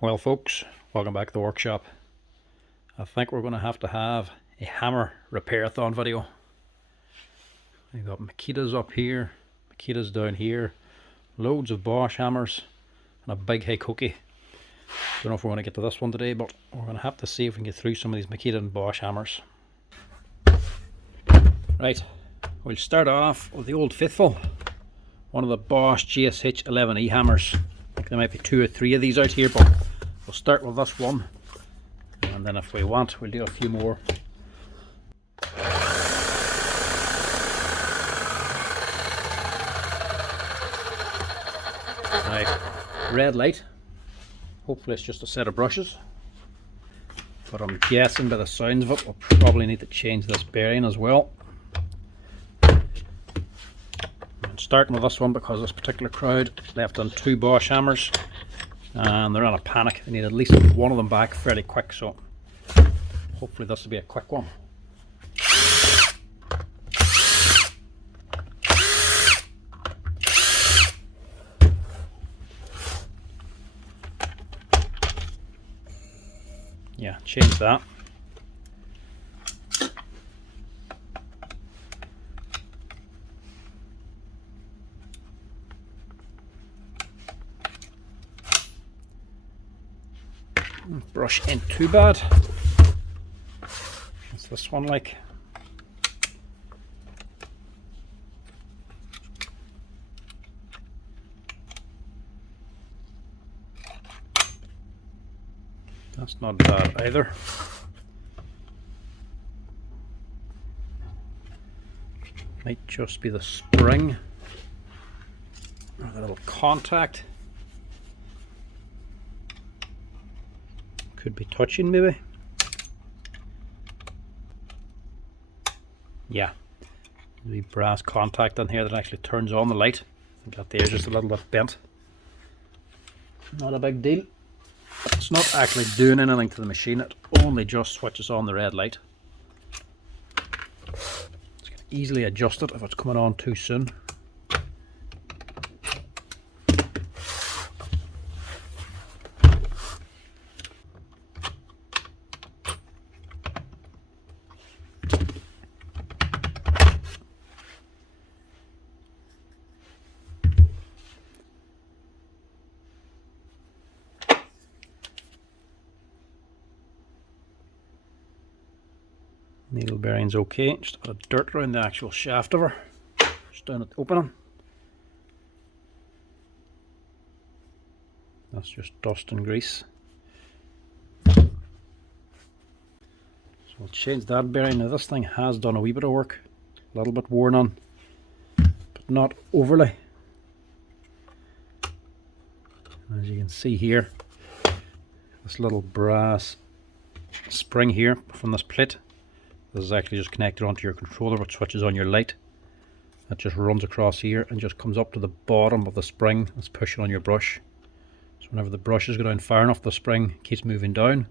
Well folks, welcome back to the workshop. I think we're going to have a hammer repairathon video. We've got Makitas up here, Makitas down here, loads of Bosch hammers and a big Hikoki. Don't know if we're going to get to this one today, but we're going to have to see if we can get through some of these Makita and Bosch hammers. Right, we'll start off with the old faithful, one of the Bosch GSH 11E hammers. I think there might be 2 or 3 of these out here, but we'll start with this one, and then if we want, we'll do a few more. Right, red light. Hopefully it's just a set of brushes, but I'm guessing by the sounds of it we'll probably need to change this bearing as well. I'm starting with this one because this particular crowd left on 2 Bosch hammers and they're in a panic. They need at least one of them back fairly quick, so hopefully this will be a quick one. Yeah, change that. Brush ain't too bad. What's this one like? That's not bad either. Might just be the spring or the little contact. Could be touching maybe. Yeah, the brass contact on here that actually turns on the light. I think that there's just a little bit bent. Not a big deal. It's not actually doing anything to the machine, it only just switches on the red light. It's going to easily adjust it if it's coming on too soon. Needle bearing's okay, just a bit of dirt around the actual shaft of her, just down at the opening. That's just dust and grease. So we'll change that bearing. Now this thing has done a wee bit of work, a little bit worn on, but not overly. As you can see here, this little brass spring here from this plate, this is actually just connected onto your controller, which switches on your light. That just runs across here and just comes up to the bottom of the spring that's pushing on your brush. So whenever the brushes go down far enough, the spring keeps moving down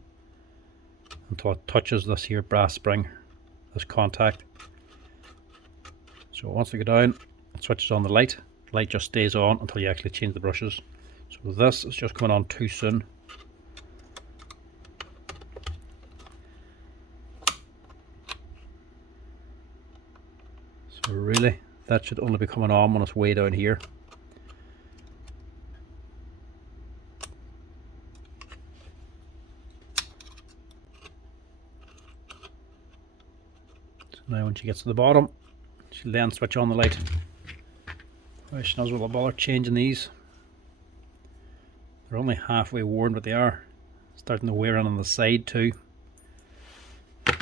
until it touches this here brass spring, this contact. So once they go down, it switches on the light. The light just stays on until you actually change the brushes. So this is just coming on too soon. So really, that should only be coming on when it's way down here. So now when she gets to the bottom, she'll then switch on the light. I wish Nuz will bother changing these. They're only halfway worn, but they are starting to wear in on the side too.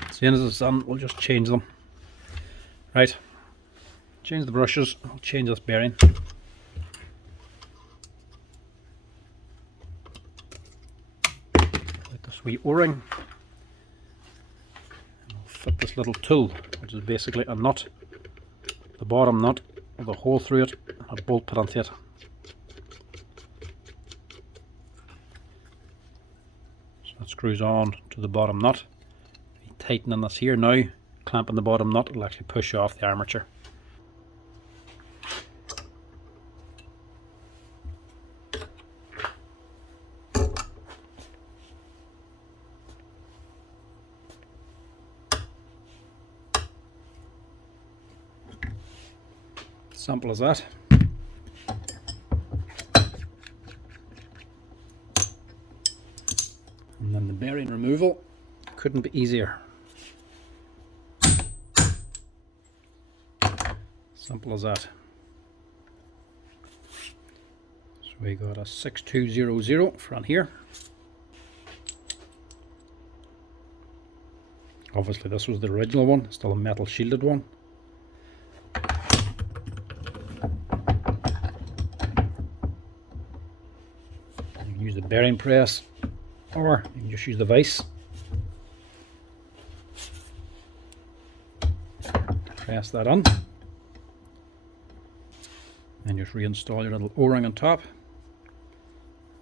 As soon as it's done, we'll just change them. Right. Change the brushes, I'll change this bearing. Like this wee O-ring. I'll fit this little tool, which is basically a nut, the bottom nut with a hole through it and a bolt put onto it. So that screws on to the bottom nut. Tightening this here now, clamping the bottom nut, it'll actually push off the armature. Simple as that. And then the bearing removal couldn't be easier. Simple as that. So we got a 6200 front here. Obviously this was the original one, still a metal shielded one. You can use the bearing press, or you can just use the vise. Press that on. And just reinstall your little O-ring on top.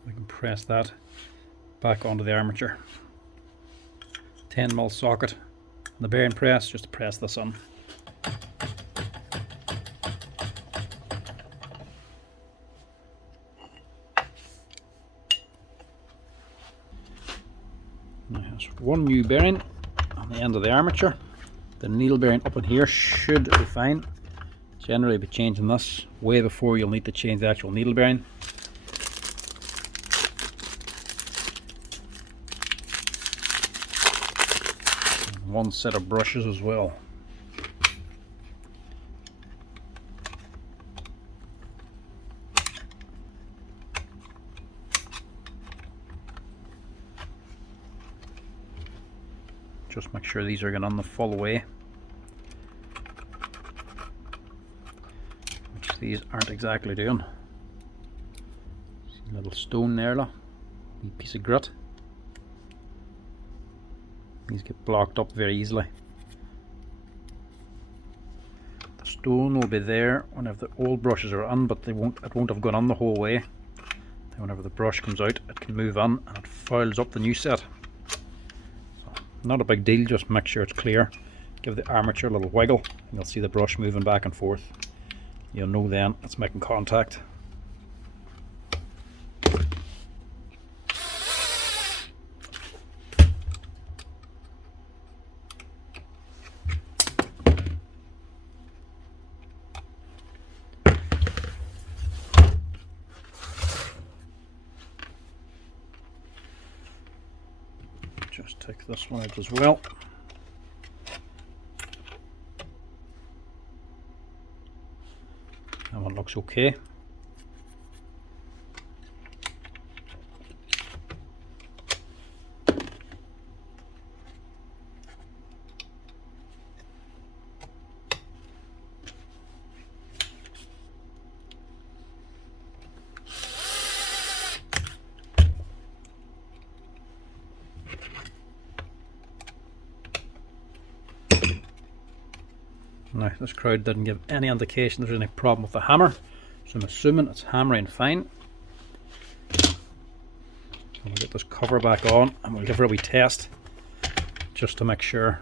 We can press that back onto the armature. 10mm socket. The bearing press, just to press this on. Now there's one new bearing on the end of the armature. The needle bearing up in here should be fine. Generally be changing this way before you'll need to change the actual needle bearing. And one set of brushes as well. Just make sure these are going on the full way. These aren't exactly doing. See a little stone there, look. A piece of grit. These get blocked up very easily. The stone will be there whenever the old brushes are on, but it won't have gone on the whole way. Then whenever the brush comes out, it can move on and it fouls up the new set. So, not a big deal, just make sure it's clear. Give the armature a little wiggle and you'll see the brush moving back and forth. You'll know then it's making contact. Just take this one out as well. That one looks okay. Now this crowd didn't give any indication there's any problem with the hammer, so I'm assuming it's hammering fine. We'll get this cover back on and we'll give her a wee test just to make sure.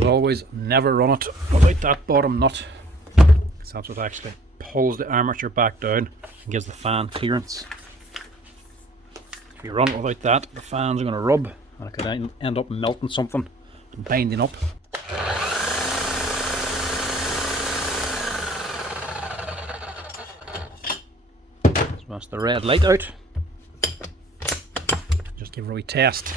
Always never run it without that bottom nut, because that's what actually pulls the armature back down and gives the fan clearance. If you run it without that, the fans are going to rub and it could end up melting something and binding up. So that's the red light out. Just give it a wee test.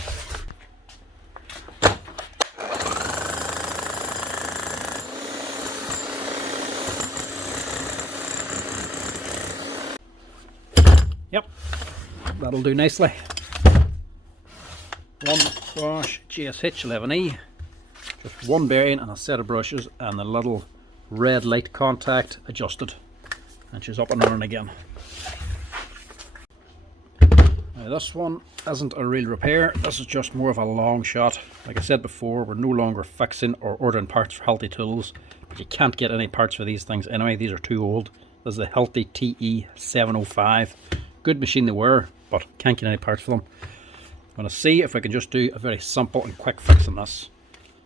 Yep, that'll do nicely. One Bosch GSH 11E, just one bearing and a set of brushes and the little red light contact adjusted, and she's up and running again. Now this one isn't a real repair, this is just more of a long shot. Like I said before, we're no longer fixing or ordering parts for Healthy tools, but you can't get any parts for these things anyway, these are too old. This is the Healthy TE705. Good machine they were, but can't get any parts for them. I'm going to see if I can just do a very simple and quick fix on this.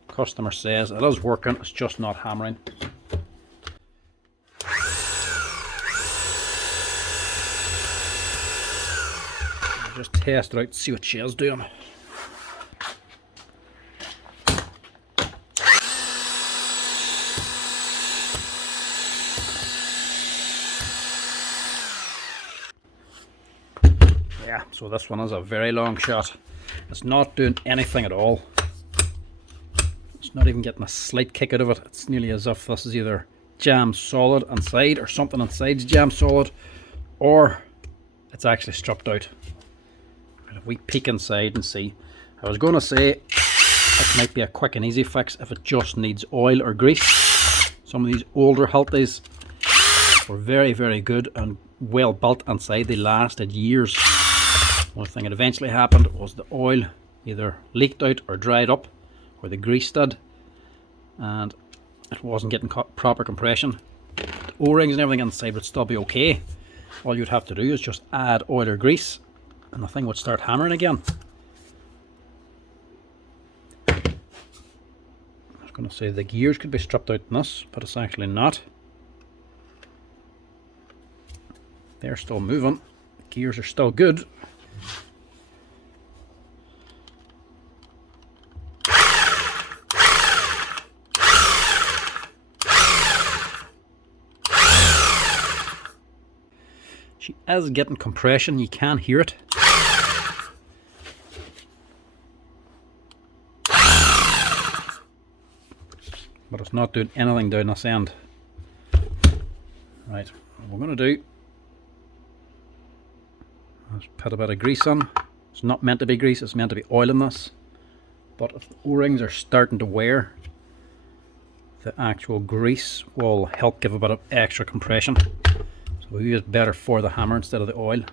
Customer says it is working, it's just not hammering. Just test it out, see what she is doing. Yeah, so this one is a very long shot. It's not doing anything at all. It's not even getting a slight kick out of it. It's nearly as if this is either jammed solid inside or something inside's jammed solid, or it's actually stripped out. If we peek inside and see, I was going to say it might be a quick and easy fix if it just needs oil or grease. Some of these older Healthies were very, very good and well built inside. They lasted years. One thing that eventually happened was the oil either leaked out or dried up, or the grease did, and it wasn't getting proper compression. The O-rings and everything inside would still be okay. All you'd have to do is just add oil or grease and the thing would start hammering again. I was going to say the gears could be stripped out in this, but it's actually not. They're still moving. The gears are still good. She is getting compression, you can hear it. But it's not doing anything down this end. Right, what we're going to do is put a bit of grease on. It's not meant to be grease, it's meant to be oil in this. But if the O-rings are starting to wear, the actual grease will help give a bit of extra compression. So we use better for the hammer instead of the oil.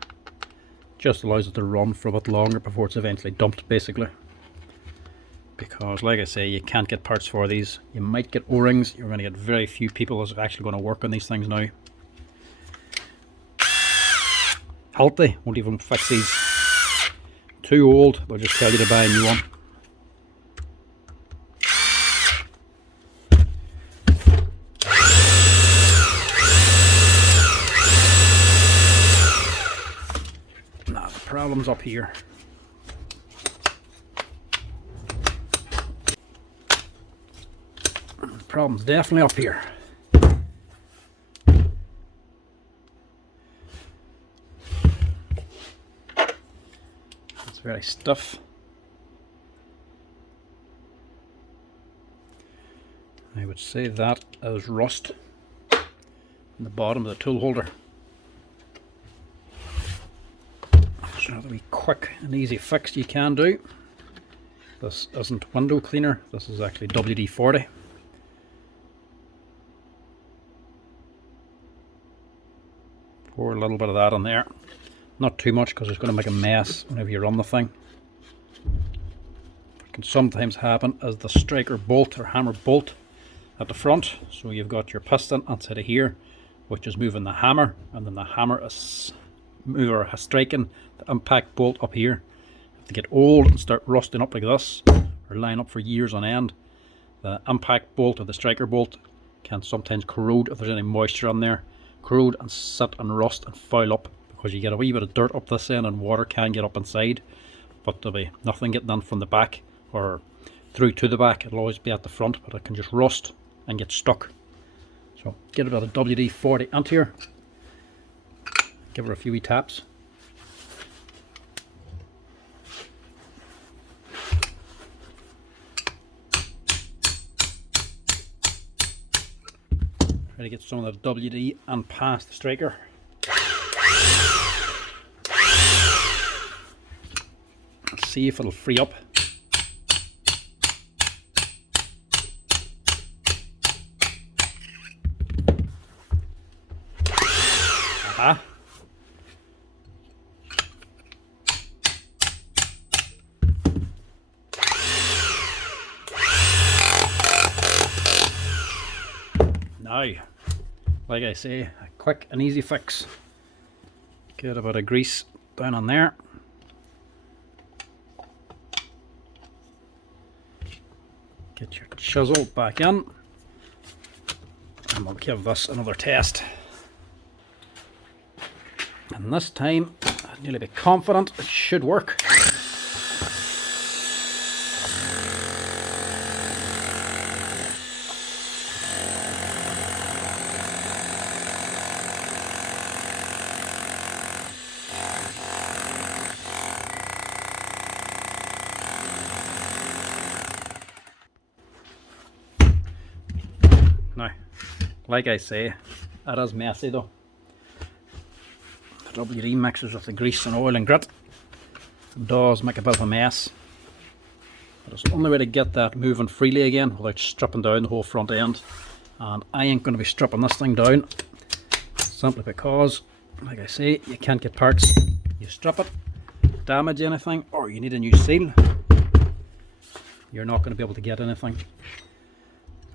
Just allows it to run for a bit longer before it's eventually dumped, basically. Because like I say, you can't get parts for these. You might get O-rings, you're going to get very few people that are actually going to work on these things now. Healthy won't even fix these. Too old, they'll just tell you to buy a new one. Nah, the problem's up here. The problem's definitely up here. It's very stiff. I would say that is rust in the bottom of the tool holder. So that'll be quick and easy fix you can do. This isn't window cleaner, this is actually WD-40. Pour a little bit of that in there. Not too much because it's going to make a mess whenever you run the thing. What can sometimes happen is the striker bolt or hammer bolt at the front. So you've got your piston inside of here, which is moving the hammer, and then the hammer is striking the impact bolt up here. If they get old and start rusting up like this, or line up for years on end, the impact bolt or the striker bolt can sometimes corrode if there's any moisture on there. Corrode and sit and rust and foul up because you get a wee bit of dirt up this end and water can get up inside, but there'll be nothing getting in from the back or through to the back. It'll always be at the front, but it can just rust and get stuck. So get a bit of WD-40 into here, give her a few wee taps. Try to get some of the WD and past the striker. Let's see if it'll free up. Aha. Now, like I say, a quick and easy fix. Get a bit of grease down on there. Get your chisel back in. And we'll give this another test. And this time, I'd nearly be confident it should work. Now, like I say, it is messy though. The WD mixes with the grease and oil and grit. It does make a bit of a mess. But it's the only way to get that moving freely again without stripping down the whole front end. And I ain't going to be stripping this thing down. Simply because, like I say, you can't get parts. You strip it, damage anything, or you need a new seal. You're not going to be able to get anything.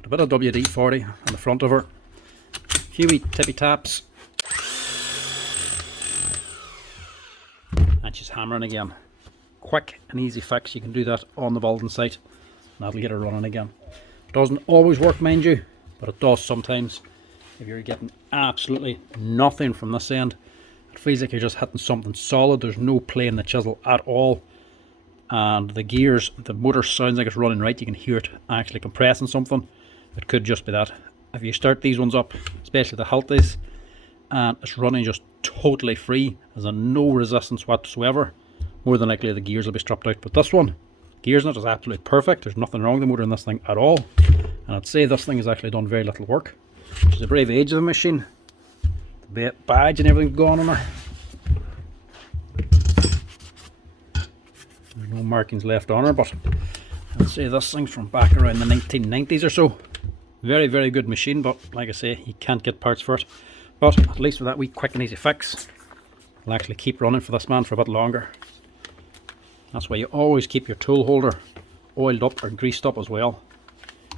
A bit of WD-40 on the front of her, a few wee tippy taps, and she's hammering again. Quick and easy fix. You can do that on the building site and that'll get her running again. Doesn't always work, mind you, but it does sometimes. If you're getting absolutely nothing from this end, it feels like you're just hitting something solid. There's no play in the chisel at all, and the gears, the motor sounds like it's running right. You can hear it actually compressing something. It could just be that. If you start these ones up, especially the Halties, and it's running just totally free, there's no resistance whatsoever, more than likely the gears will be stripped out. But this one, gears in it is absolutely perfect. There's nothing wrong with the motor in this thing at all. And I'd say this thing has actually done very little work. She's a brave age of the machine. The badge and everything's gone on her. There's no markings left on her, but I'd say this thing's from back around the 1990s or so. Very, very good machine, but like I say, you can't get parts for it. But at least with that wee quick and easy fix, it'll actually keep running for this man for a bit longer. That's why you always keep your tool holder oiled up or greased up as well.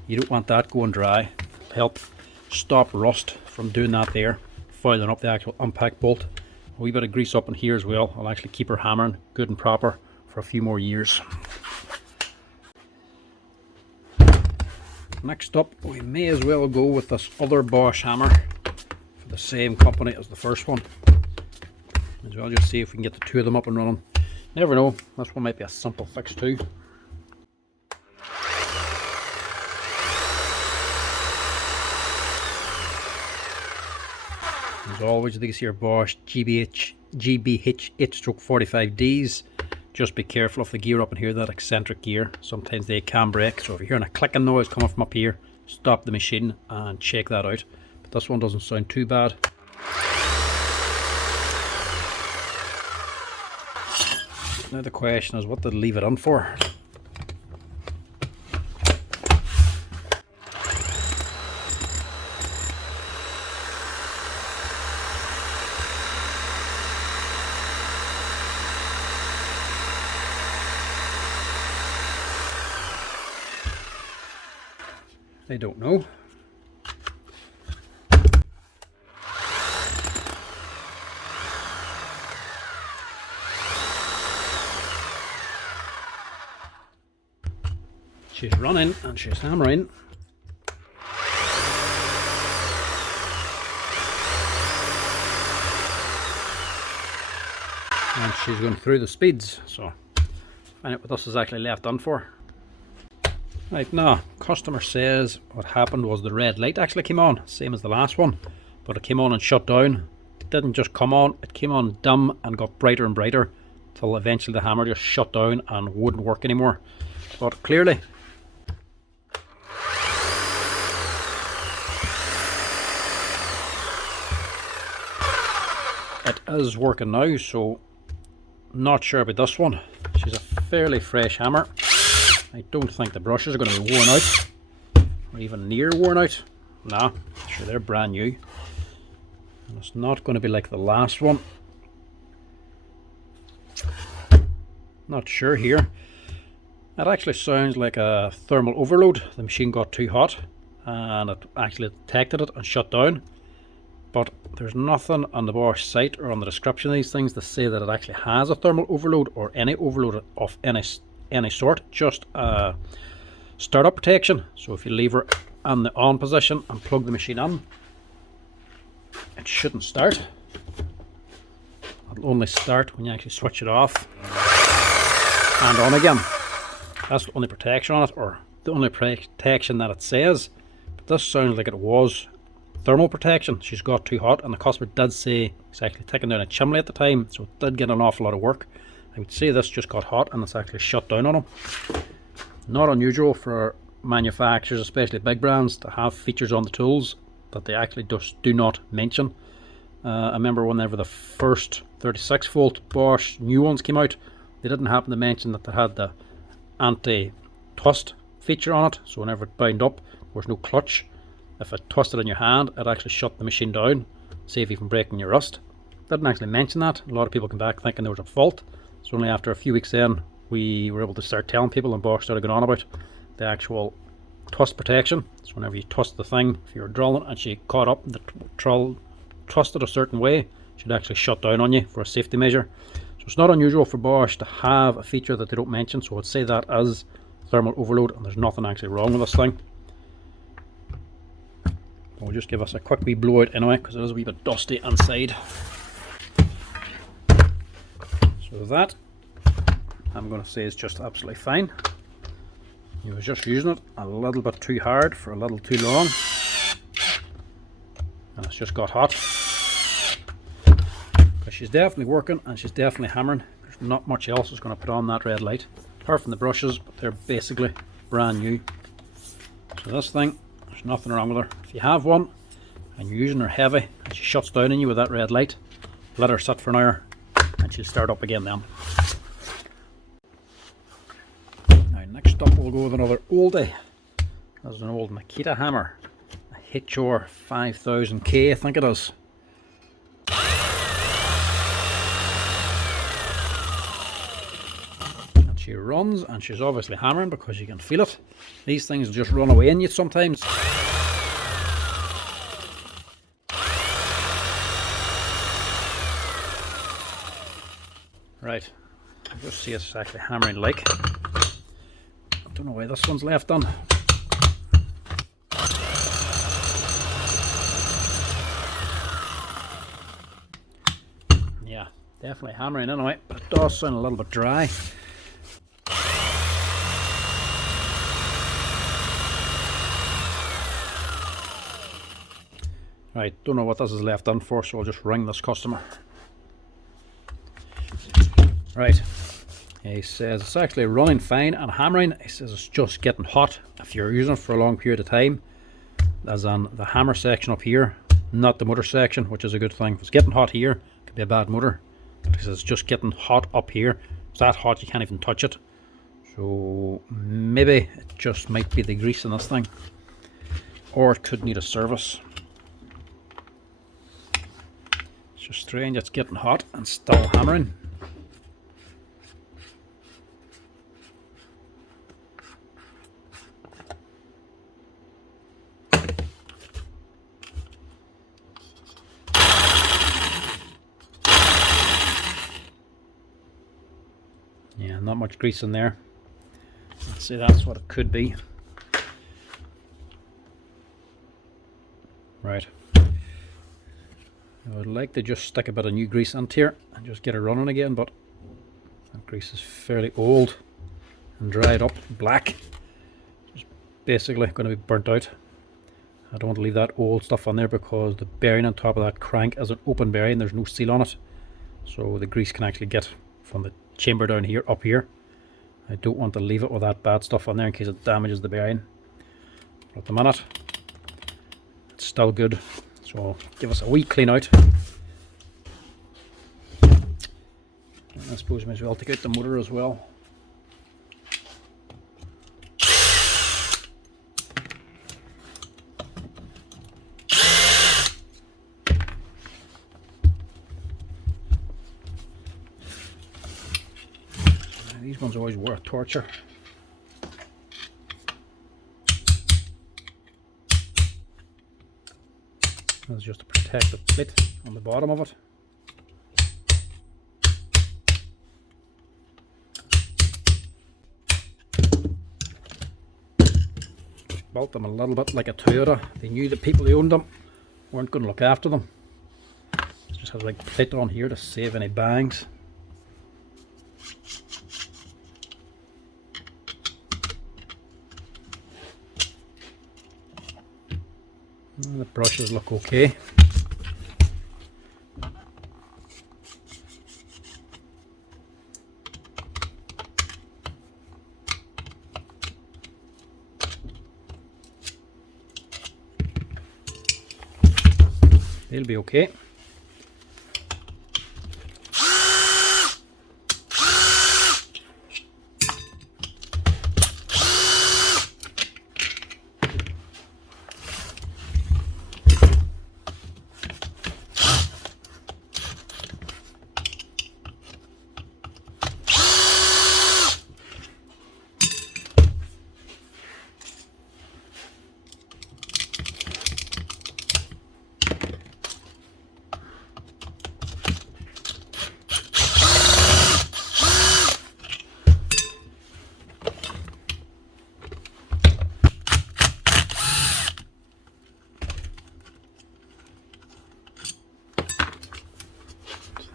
You don't want that going dry. It'll help stop rust from doing that there, fouling up the actual impact bolt. A wee bit of grease up in here as well. I'll actually keep her hammering good and proper for a few more years. Next up, we may as well go with this other Bosch hammer for the same company as the first one. As well, just see if we can get the two of them up and running. Never know, this one might be a simple fix too. As always, these here Bosch GBH 8/45Ds. Just be careful of the gear up in here, that eccentric gear. Sometimes they can break, so if you're hearing a clicking noise coming from up here, stop the machine and check that out. But this one doesn't sound too bad. Now the question is, what did I leave it on for? I don't know. She's running and she's hammering. And she's going through the speeds, so find out what this is actually left on for. Right, now, customer says what happened was the red light actually came on, same as the last one, but it came on and shut down. It didn't just come on, it came on dim and got brighter and brighter till eventually the hammer just shut down and wouldn't work anymore. But clearly, it is working now, so not sure about this one. She's a fairly fresh hammer. I don't think the brushes are going to be worn out, or even near worn out. Nah, sure, they're brand new. And it's not going to be like the last one. Not sure here. It actually sounds like a thermal overload. The machine got too hot and it actually detected it and shut down. But there's nothing on the Bosch site or on the description of these things to say that it actually has a thermal overload or any overload of any sort, just a startup protection. So if you leave her in the on position and plug the machine in, it shouldn't start. It'll only start when you actually switch it off and on again. That's the only protection on it, or the only protection that it says. But this sounds like it was thermal protection. She's got too hot, and the customer did say it's actually taking down a chimney at the time, so it did get an awful lot of work. I would say this just got hot and it's actually shut down on them. Not unusual for manufacturers, especially big brands, to have features on the tools that they actually just do not mention. I remember whenever the first 36 volt Bosch new ones came out, they didn't happen to mention that they had the anti-twist feature on it, so whenever it bound up there was no clutch. If it twisted in your hand, it actually shut the machine down, save you from breaking your wrist. Didn't actually mention that. A lot of people came back thinking there was a fault. So only after a few weeks then we were able to start telling people, and Bosch started going on about the actual twist protection. So whenever you twist the thing, if you were drilling and she caught up and the drill twisted a certain way, she'd actually shut down on you for a safety measure. So it's not unusual for Bosch to have a feature that they don't mention, so I'd say that as thermal overload, and there's nothing actually wrong with this thing. We'll just give us a quick wee blow out anyway, because it is a wee bit dusty inside. So that, I'm going to say, is just absolutely fine. You was just using it a little bit too hard for a little too long, and it's just got hot. But she's definitely working and she's definitely hammering. There's not much else that's going to put on that red light, apart from the brushes, but they're basically brand new. So this thing, there's nothing wrong with her. If you have one and you're using her heavy and she shuts down on you with that red light, let her sit for an hour and she'll start up again then. Now next up we'll go with another oldie. This is an old Makita hammer, a HR 5000K I think it is. And she runs, and she's obviously hammering because you can feel it. These things will just run away in you sometimes. Right, I'll just see it's actually hammering like. I don't know why this one's left on. Yeah, definitely hammering anyway, but it does sound a little bit dry. Right, don't know what this is left on for, so I'll just ring this customer. Right, he says it's actually running fine and hammering. He says it's just getting hot if you're using it for a long period of time, as on the hammer section up here, not the motor section, which is a good thing. If it's getting hot here, it could be a bad motor. But he says it's just getting hot up here. It's that hot you can't even touch it. So maybe it just might be the grease in this thing, or it could need a service. It's just strange, it's getting hot and still hammering. Yeah, not much grease in there. Let's see, that's what it could be. Right. I would like to just stick a bit of new grease into here and just get it running again, but that grease is fairly old and dried up, black. It's basically going to be burnt out. I don't want to leave that old stuff on there because the bearing on top of that crank is an open bearing, there's no seal on it. So the grease can actually get from the chamber down here up here. I don't want to leave it with that bad stuff on there in case it damages the bearing. But at the minute it's still good, so I'll give us a wee clean out. And I suppose we may as well take out the motor as well. These ones always were a torture. There's just a protective plate on the bottom of it. Built them a little bit like a Toyota. They knew the people who owned them weren't going to look after them. Just has a big plate on here to save any bangs. And the brushes look okay. They'll be okay.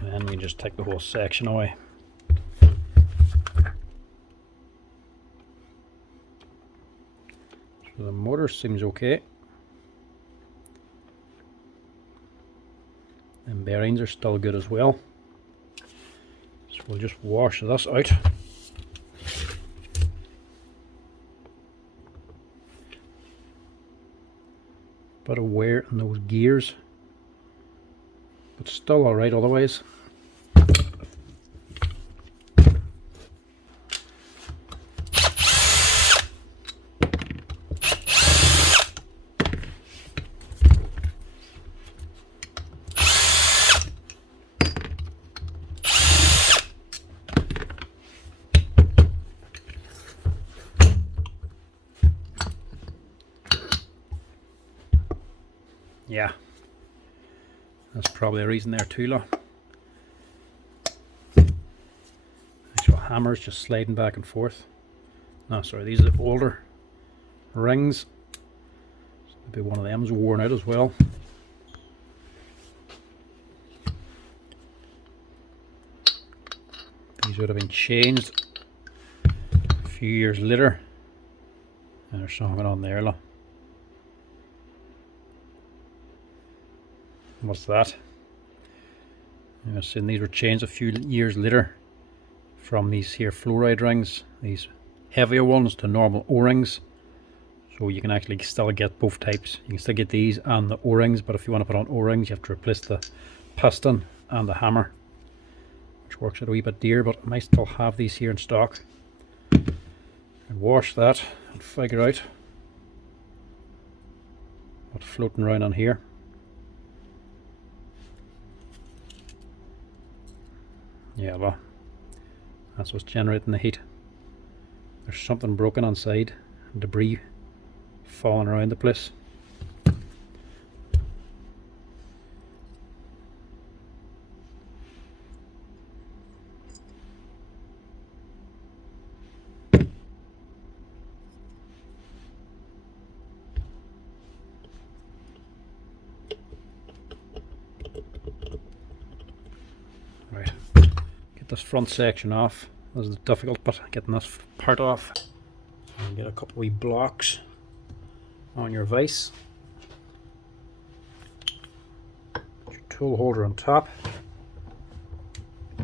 And we just take the whole section away. So the motor seems okay. And bearings are still good as well. So we'll just wash this out. Bit of wear in those gears, but still alright otherwise. Yeah, that's probably a reason there too, look. Actual hammer's just sliding back and forth. No, sorry, these are the older rings. Maybe one of them's worn out as well. These would have been changed a few years later. And there's something on there, look. What's that? I've seen these were changed a few years later from these here fluoride rings, these heavier ones, to normal O-rings. So you can actually still get both types. You can still get these and the O-rings, but if you want to put on O-rings, you have to replace the piston and the hammer, which works out a wee bit dear, but I might still have these here in stock. And wash that and figure out what's floating around on here. Yeah, well, that's what's generating the heat. There's something broken inside, debris falling around the place. Right. This front section off. This is the difficult bit, getting this part off. And get a couple of wee blocks on your vise. Put your tool holder on top.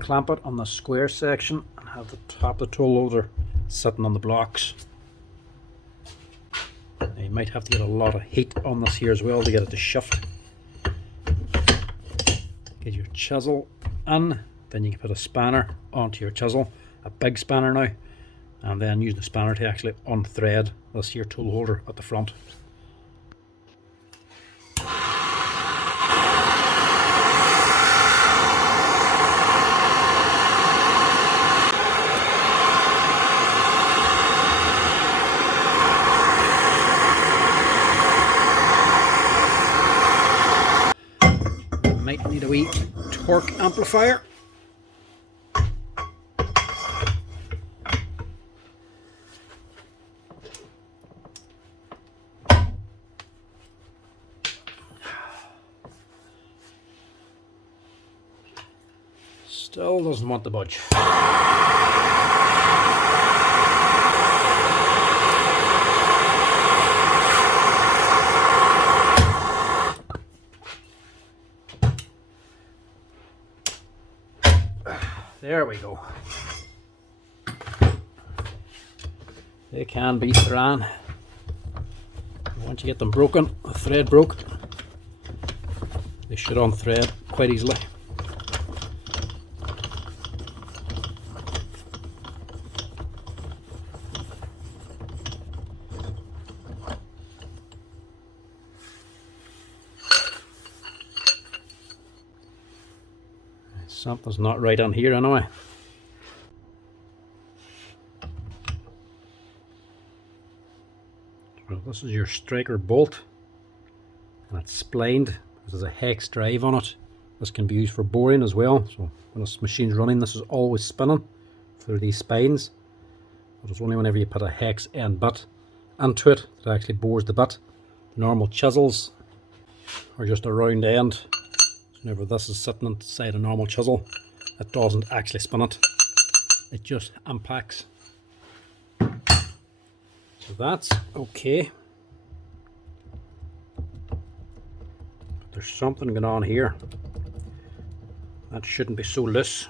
Clamp it on the square section and have the top of the tool holder sitting on the blocks. Now you might have to get a lot of heat on this here as well to get it to shift. Get your chisel in. Then you can put a spanner onto your chisel, a big spanner now, and then use the spanner to actually unthread this here tool holder at the front. torque amplifier. Still doesn't want to budge. There we go. They can be thrown. Once you get them broken, the thread broke, they should unthread quite easily. Something's not right on here anyway. Well, this is your striker bolt, and it's splined. There's a hex drive on it. This can be used for boring as well. So when this machine's running, this is always spinning through these spines. But it's only whenever you put a hex end bit into it that actually bores the bit. The normal chisels are just a round end. Whenever this is sitting inside a normal chisel, it doesn't actually spin it, it just impacts. So that's okay. But there's something going on here. That shouldn't be so loose.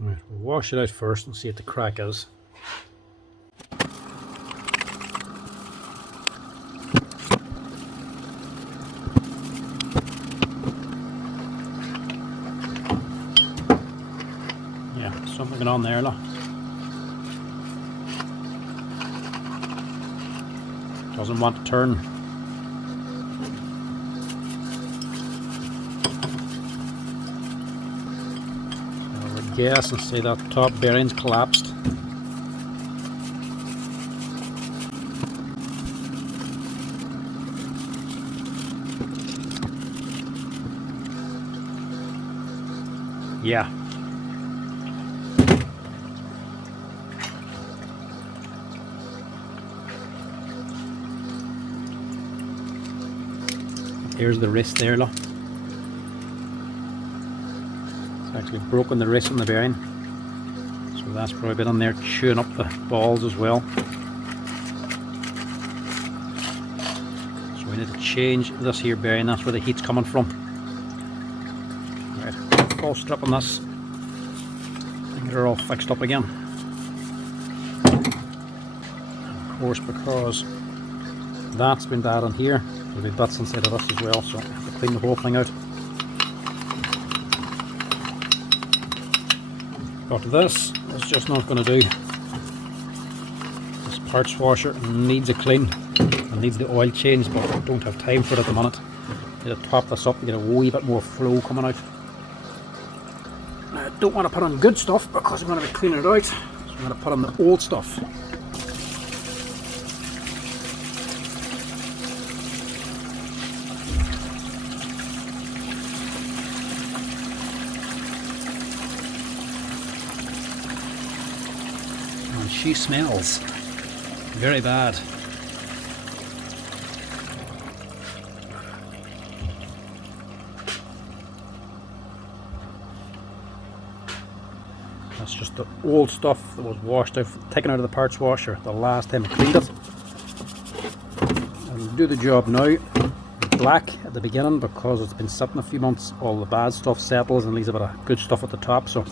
Right, we'll wash it out first and see what the crack is. Yeah, something going on there, look. Doesn't want to turn. Yes, and see that top bearing's collapsed. Yeah. Here's the wrist there, look. Actually broken the wrist on the bearing, so that's probably been on there chewing up the balls as well. So we need to change this here bearing. That's where the heat's coming from. Right, full strip on this and get her all fixed up again. And of course, because that's been bad on here, there'll be bits inside of this as well, so I have to clean the whole thing out. But this is just not going to do. This parts washer needs a clean and needs the oil changed, but I don't have time for it at the minute. I need to top this up and get a wee bit more flow coming out. Now, I don't want to put on good stuff because I'm going to be cleaning it out, so I'm going to put on the old stuff. She smells very bad. That's just the old stuff that was washed out, taken out of the parts washer the last time I cleaned it. I'll do the job now. Black at the beginning because it's been sitting a few months. All the bad stuff settles and leaves a bit of good stuff at the top. So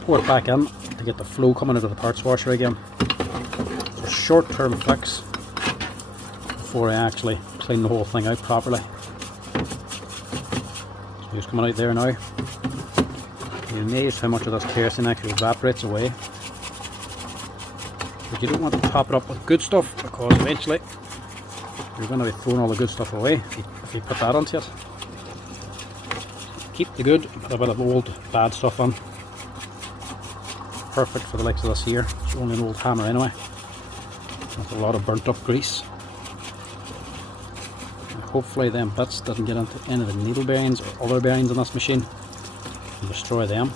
pour it back in to get the flow coming out of the parts washer again. It's a short-term fix before I actually clean the whole thing out properly. So it's coming out there now. You're amazed how much of this kerosene actually evaporates away. But you don't want to top it up with good stuff because eventually you're going to be throwing all the good stuff away if you put that onto it. Keep the good, put a bit of old bad stuff on. Perfect for the likes of this here. It's only an old hammer anyway. With a lot of burnt up grease. And hopefully them bits doesn't get into any of the needle bearings or other bearings on this machine and destroy them.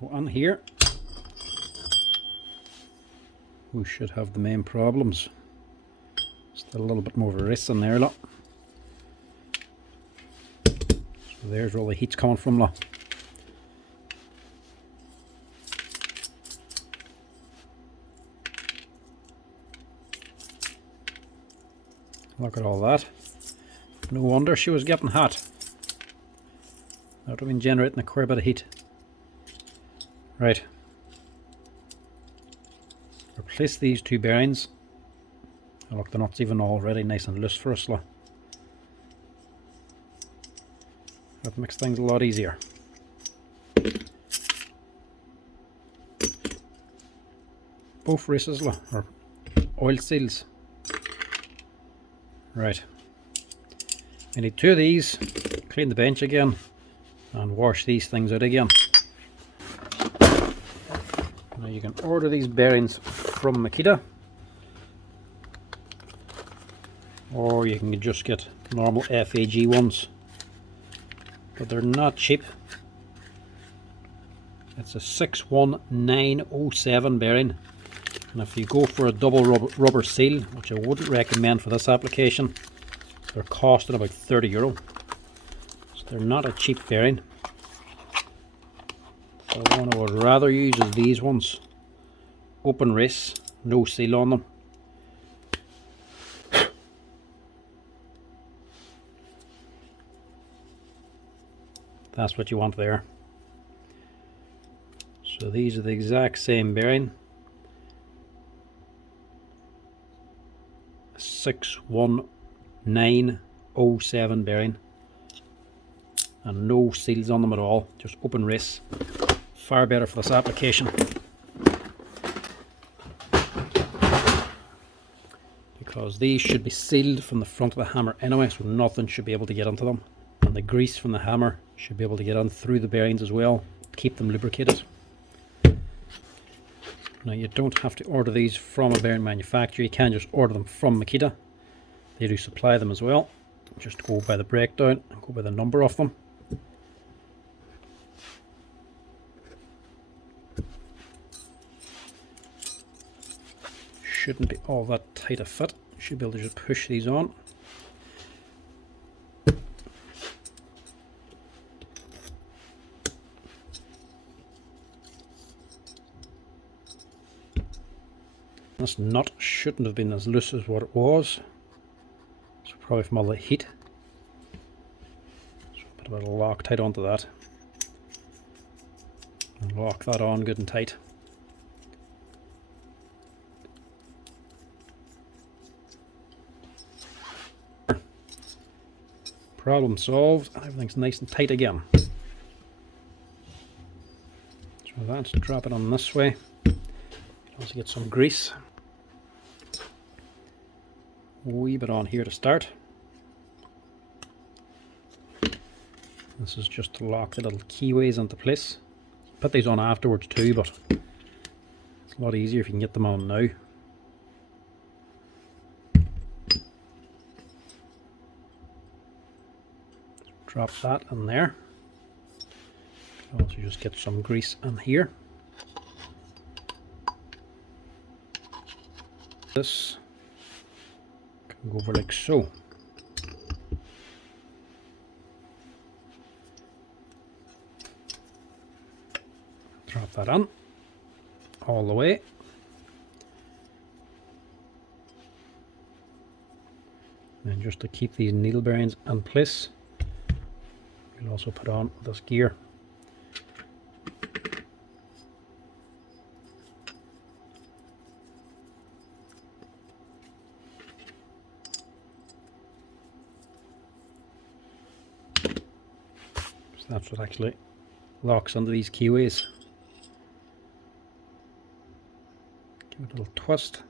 So on here we should have the main problems. Still a little bit more of a rest in there, look. So there's where all the heat's coming from, look. Look at all that. No wonder she was getting hot. That would have been generating a quite bit of heat. Right. Replace these two bearings. Oh, look, the nut's even already nice and loose for us. Look. That makes things a lot easier. Both races, look, are oil seals. Right. We need two of these, clean the bench again, and wash these things out again. Now you can order these bearings from Makita, or you can just get normal FAG ones, but they're not cheap. It's a 61907 bearing, and if you go for a double rubber seal, which I wouldn't recommend for this application, they're costing about €30. So they're not a cheap bearing. So the one I would rather use is these ones. Open race, no seal on them. That's what you want there. So these are the exact same bearing. 61907 bearing, and no seals on them at all, just open race. Far better for this application, because these should be sealed from the front of the hammer anyway, so nothing should be able to get into them, and the grease from the hammer should be able to get on through the bearings as well, keep them lubricated. Now you don't have to order these from a bearing manufacturer, you can just order them from Makita. They do supply them as well. Just go by the breakdown and go by the number of them. Shouldn't be all that tight a fit. Should be able to just push these on. This nut shouldn't have been as loose as what it was. It's probably from all the heat. So put a bit of Loctite onto that. And lock that on good and tight. Problem solved, and everything's nice and tight again. So that's drop it on this way. Also get some grease. A wee bit on here to start. This is just to lock the little keyways into place. Put these on afterwards too, but it's a lot easier if you can get them on now. Drop that in there. Also just get some grease in here. This can go over like so. Drop that on all the way. And just to keep these needle bearings in place, we'll also put on this gear. So that's what actually locks onto these keyways. Give it a little twist.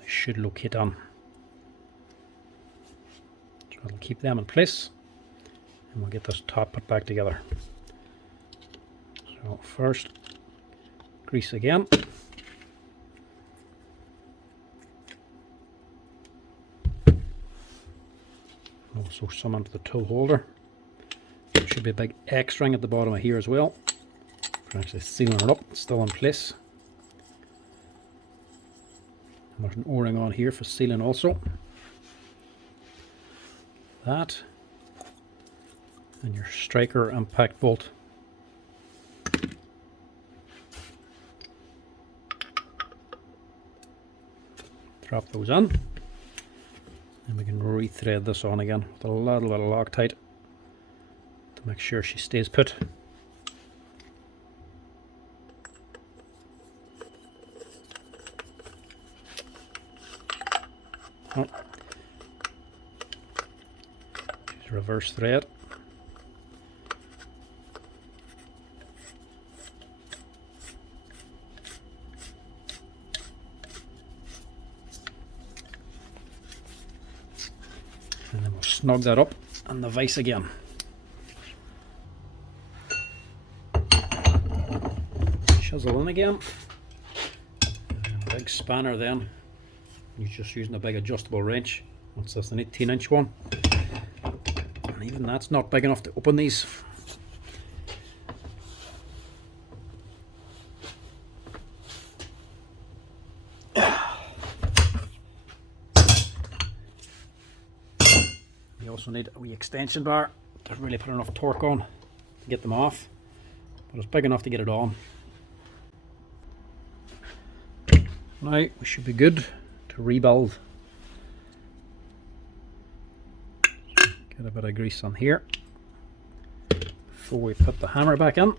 They should locate on. So it'll keep them in place, and we'll get this top put back together. So first, grease again. Also some onto the tool holder. There should be a big X ring at the bottom of here as well. For actually sealing it up, it's still in place. And there's an O-ring on here for sealing also. That. And your striker impact bolt. Drop those in. And we can re-thread this on again with a little bit of Loctite to make sure she stays put. Oh. Just reverse thread. And then we'll snug that up on the vise again. Chisel in again. And a big spanner then. You're just using a big adjustable wrench. What's this, an 18-inch one? And even that's not big enough to open these. You also need a wee extension bar to really put enough torque on to get them off, but it's big enough to get it on. Now we should be good to rebuild. Get a bit of grease on here before we put the hammer back in.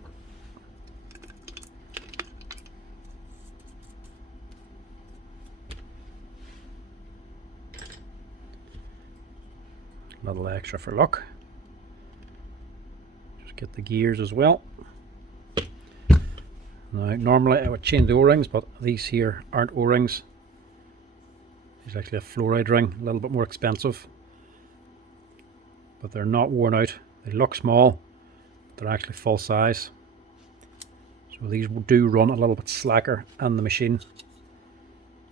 A little extra for luck. Just get the gears as well. Now normally I would change the O-rings, but these here aren't O-rings. It's actually a fluoride ring, a little bit more expensive, but they're not worn out. They look small, but they're actually full size. So these do run a little bit slacker in the machine.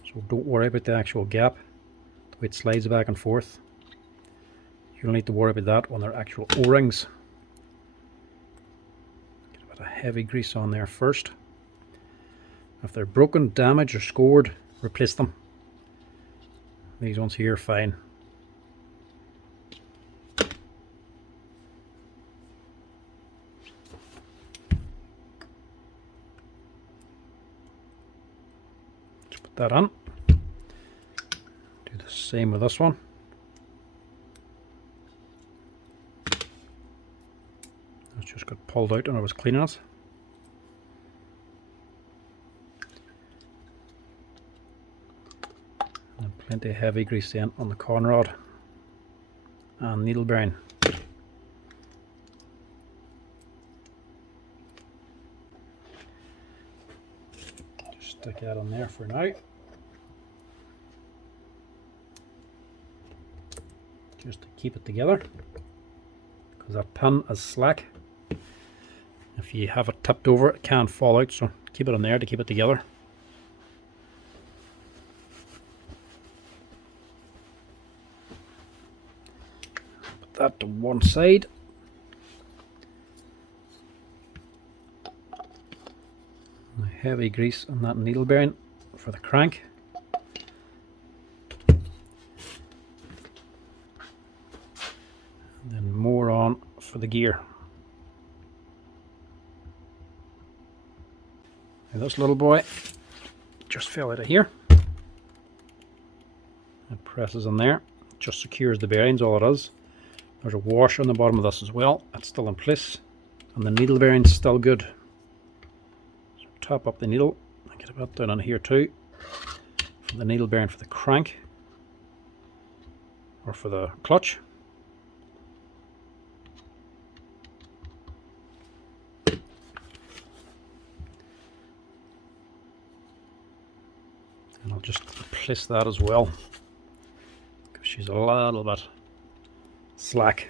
So don't worry about the actual gap, the way it slides back and forth. You'll need to worry about that when they're actual O-rings. Get a bit of heavy grease on there first. If they're broken, damaged or scored, replace them. These ones here are fine. Just put that on. Do the same with this one. It's just got pulled out when I was cleaning it. And plenty of heavy grease then on the corn rod and needle bearing. Just stick that on there for now. Just to keep it together, because that pin is slack. If you have it tipped over, it can fall out, so keep it on there to keep it together. Put that to one side. Heavy grease on that needle bearing for the crank. And then more on for the gear. this little boy just fell out of here. It presses in there, just secures the bearings, all it is. There's a washer on the bottom of this as well, it's still in place, and the needle bearing's still good. So top up the needle, and get a bit down on here too, for the needle bearing for the crank, or for the clutch. And I'll just place that as well, because she's a little bit slack.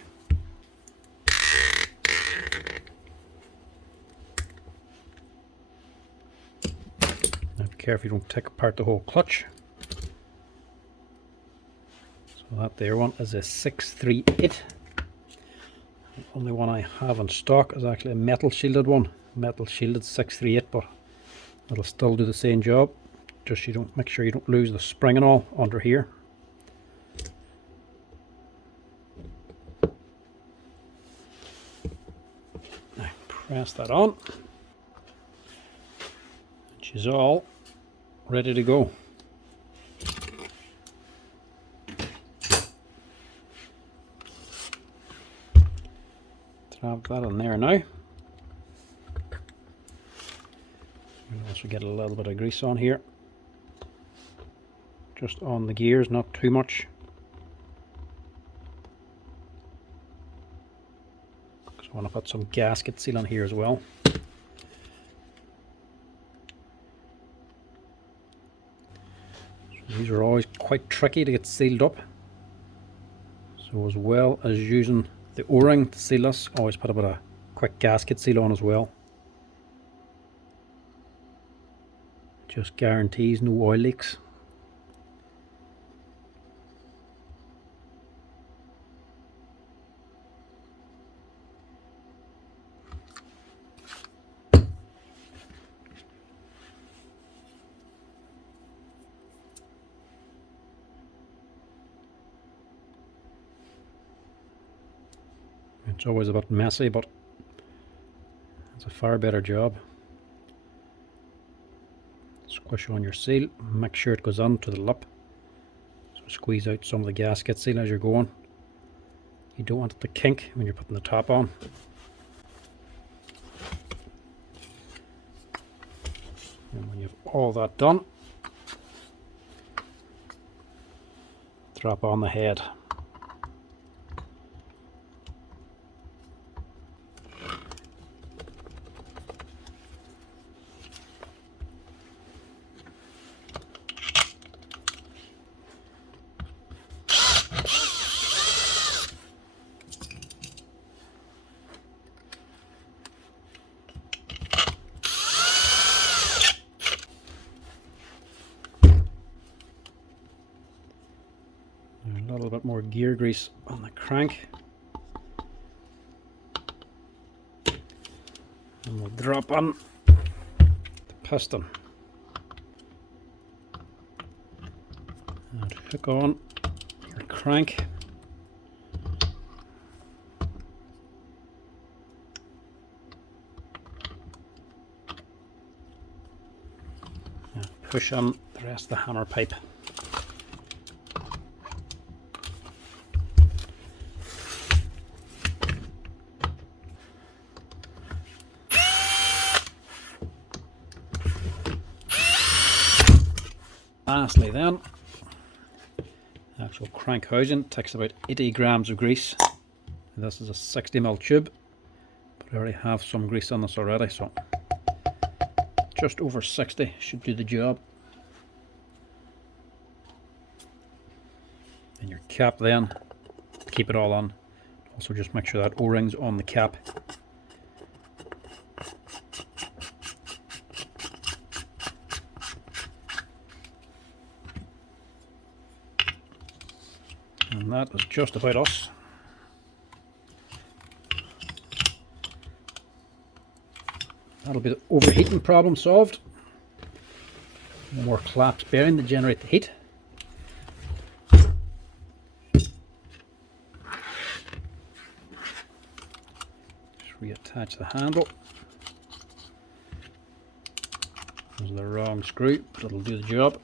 Now be careful you don't take apart the whole clutch. So that there one is a 638. The only one I have in stock is actually a metal shielded one. Metal shielded 638, but it'll still do the same job. Just you don't make sure you don't lose the spring and all under here. Now press that on. She's all ready to go. Drop that in there now. We'll also get a little bit of grease on here. Just on the gears, not too much. Because I want to put some gasket seal on here as well. So these are always quite tricky to get sealed up. So as well as using the O-ring to seal this, always put a bit of quick gasket seal on as well. Just guarantees no oil leaks. It's always a bit messy, but it's a far better job. Squish on your seal, make sure it goes on to the lip. So squeeze out some of the gasket seal as you're going. You don't want it to kink when you're putting the top on. And when you have all that done, drop on the head. A little bit more gear grease on the crank, and we'll drop on the piston and hook on your crank. And push on the rest of the hammer pipe. Lastly then, the actual crank housing takes about 80 grams of grease. And this is a 60mm tube, but I already have some grease on this already, so just over 60 should do the job. And your cap then, keep it all on. Also just make sure that O-ring's on the cap. And that is just about us. That'll be the overheating problem solved. More claps bearing to generate the heat. Just reattach the handle. This is the wrong screw, but it'll do the job.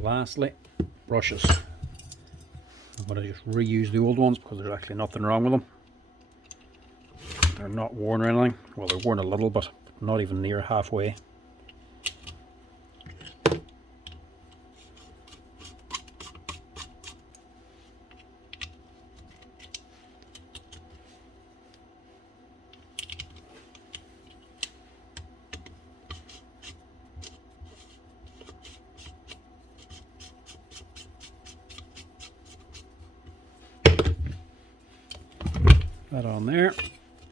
Lastly, brushes. I'm going to just reuse the old ones because there's actually nothing wrong with them. They're not worn or anything. Well, they're worn a little, but not even near halfway. That on there.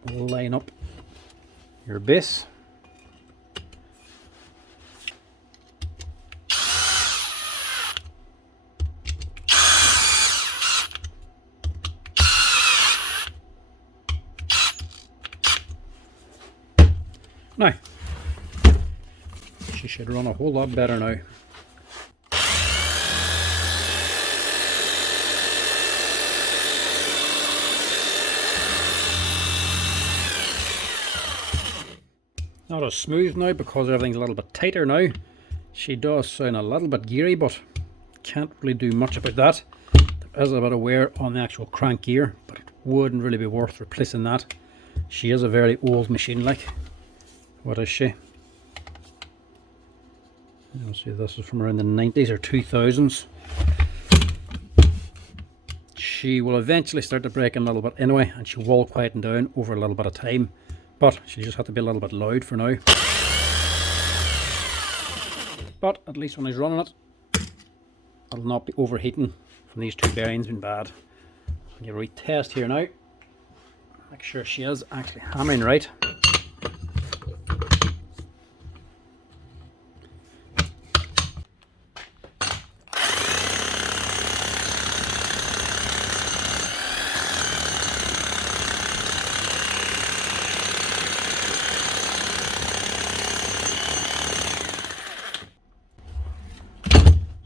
Line up your base. Now, she should run a whole lot better now. Not as smooth now because everything's a little bit tighter now. She does sound a little bit geary, but can't really do much about that. There is a bit of wear on the actual crank gear, but it wouldn't really be worth replacing that. She is a very old machine, like. What is she? You'll see this is from around the 90s or 2000s. She will eventually start to break in a little bit anyway, and she will quieten down over a little bit of time. But she just had to be a little bit loud for now. But at least when he's running it, it'll not be overheating from these two bearings being bad. I'll give a retest here now. Make sure she is actually hammering right.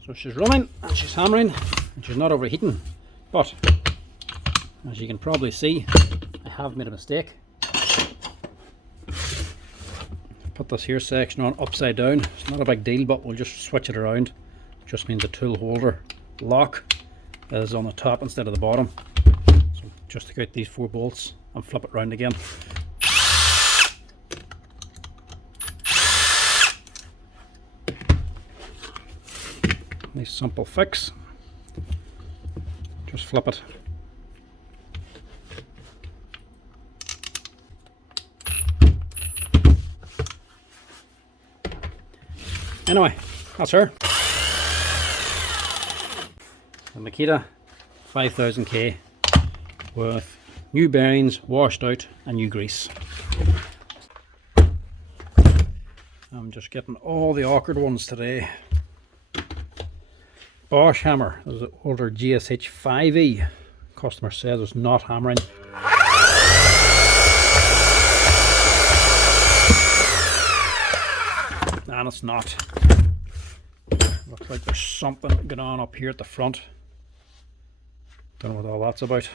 So she's running and she's hammering and she's not overheating, but as you can probably see, I have made a mistake. Put this here section on upside down. It's not a big deal, but we'll just switch it around. It just means the tool holder lock is on the top instead of the bottom. So just take out these 4 bolts and flip it round again. Nice simple fix. Just flip it. Anyway, that's her. The Makita 5000K with new bearings, washed out, and new grease. I'm just getting all the awkward ones today. Bosch hammer. This is an older GSH 5E. Customer says it's not hammering. And it's not. Looks like there's something going on up here at the front. Don't know what all that's about.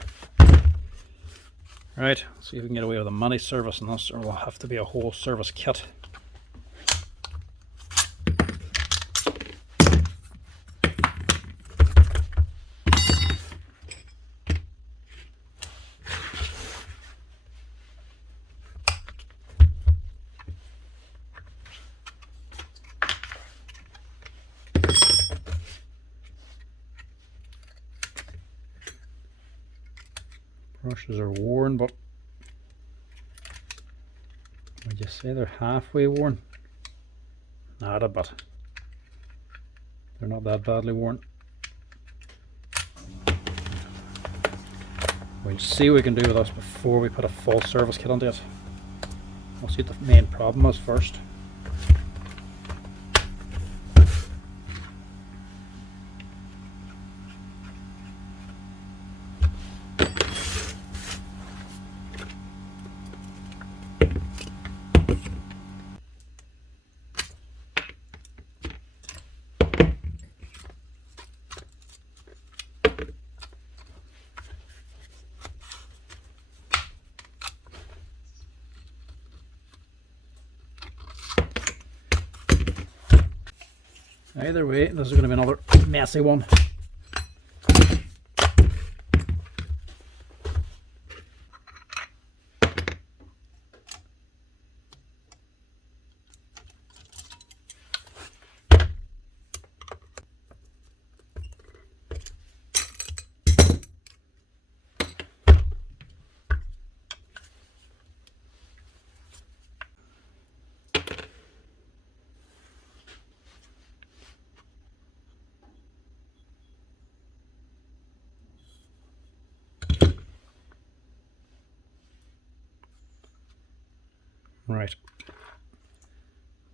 Right, see if we can get away with a mini service on this, or it'll have to be a whole service kit. Brushes are worn, but would you say they're halfway worn? Not a bit. They're not that badly worn. We'll see what we can do with this before we put a full service kit onto it. We'll see what the main problem is first. Either way, this is going to be another messy one. Right,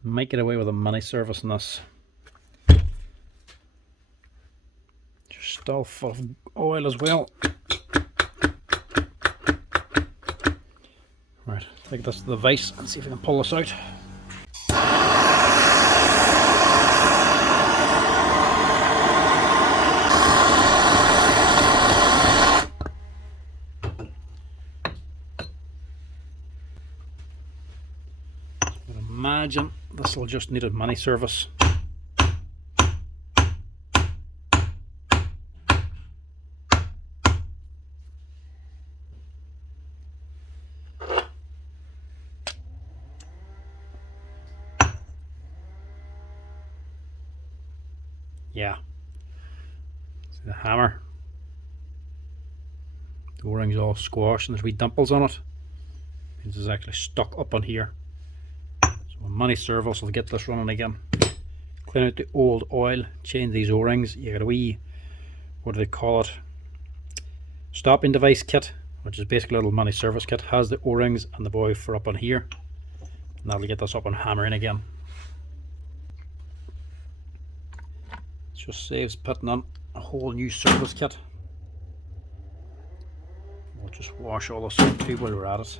might get away with a money service in this. Just still full of oil as well. Right, take this to the vise and see if we can pull this out. Imagine this will just need a money service. Yeah, see the hammer, the O-ring's all squashed and there's wee dimples on it. Means it's actually stuck up on here. So a money service will get this running again. Clean out the old oil, change these O-rings. You got a wee, what do they call it, stopping device kit, which is basically a little money service kit. Has the O-rings and the buoy for up on here, and that'll get this up and hammering again. Just saves putting on a whole new service kit. We'll just wash all this out too while we're at it.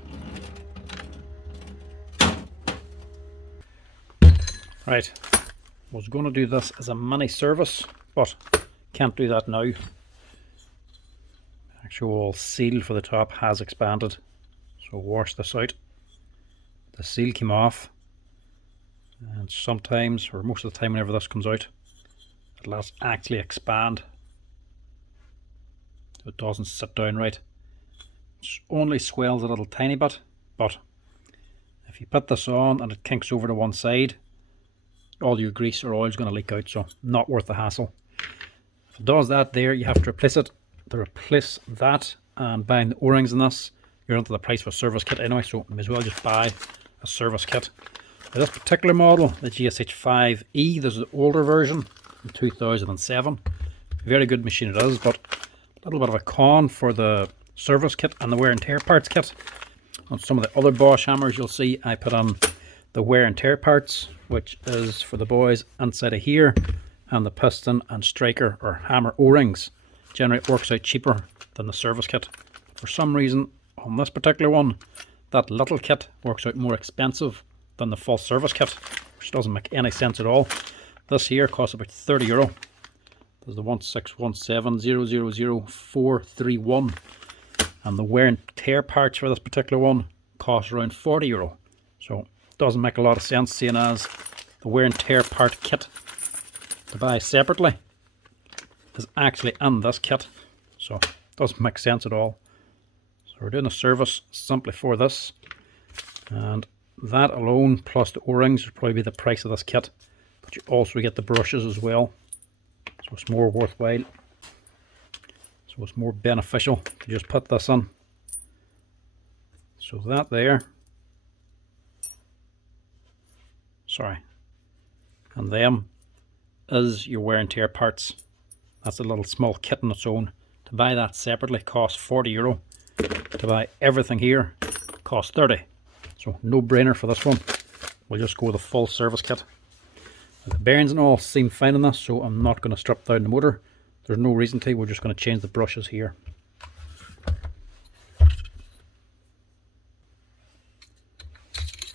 Right, was going to do this as a money service, but can't do that now. Actual seal for the top has expanded, so wash this out. The seal came off, and sometimes, or most of the time whenever this comes out, it'll actually expand. So it doesn't sit down right. It only swells a little tiny bit, but if you put this on and it kinks over to one side, all your grease or oil is going to leak out, so not worth the hassle. If it does that there, you have to replace it. To replace that and buying the O-rings in this, you're onto the price of a service kit anyway, so you may as well just buy a service kit. Now this particular model, the GSH5E, this is the older version from 2007. Very good machine it is, but a little bit of a con for the service kit and the wear and tear parts kit. On some of the other Bosch hammers you'll see I put on the wear and tear parts, which is for the buoys inside of here, and the piston and striker or hammer O-rings. Generally it works out cheaper than the service kit. For some reason on this particular one, that little kit works out more expensive than the full service kit, which doesn't make any sense at all. This here costs about €30. There's the 16170000431, and the wear and tear parts for this particular one cost around €40. So it doesn't make a lot of sense, seeing as the wear and tear part kit to buy separately is actually in this kit, so it doesn't make sense at all. So we're doing a service simply for this, and that alone plus the O-rings would probably be the price of this kit, but you also get the brushes as well, so it's more worthwhile. So it's more beneficial to just put this on. So that there, sorry, and them is your wear and tear parts. That's a little small kit on its own. To buy that separately costs €40. To buy everything here costs 30. So no brainer for this one. We'll just go with a full service kit. Now, the bearings and all seem fine in this, so I'm not going to strip down the motor. There's no reason to. We're just going to change the brushes here.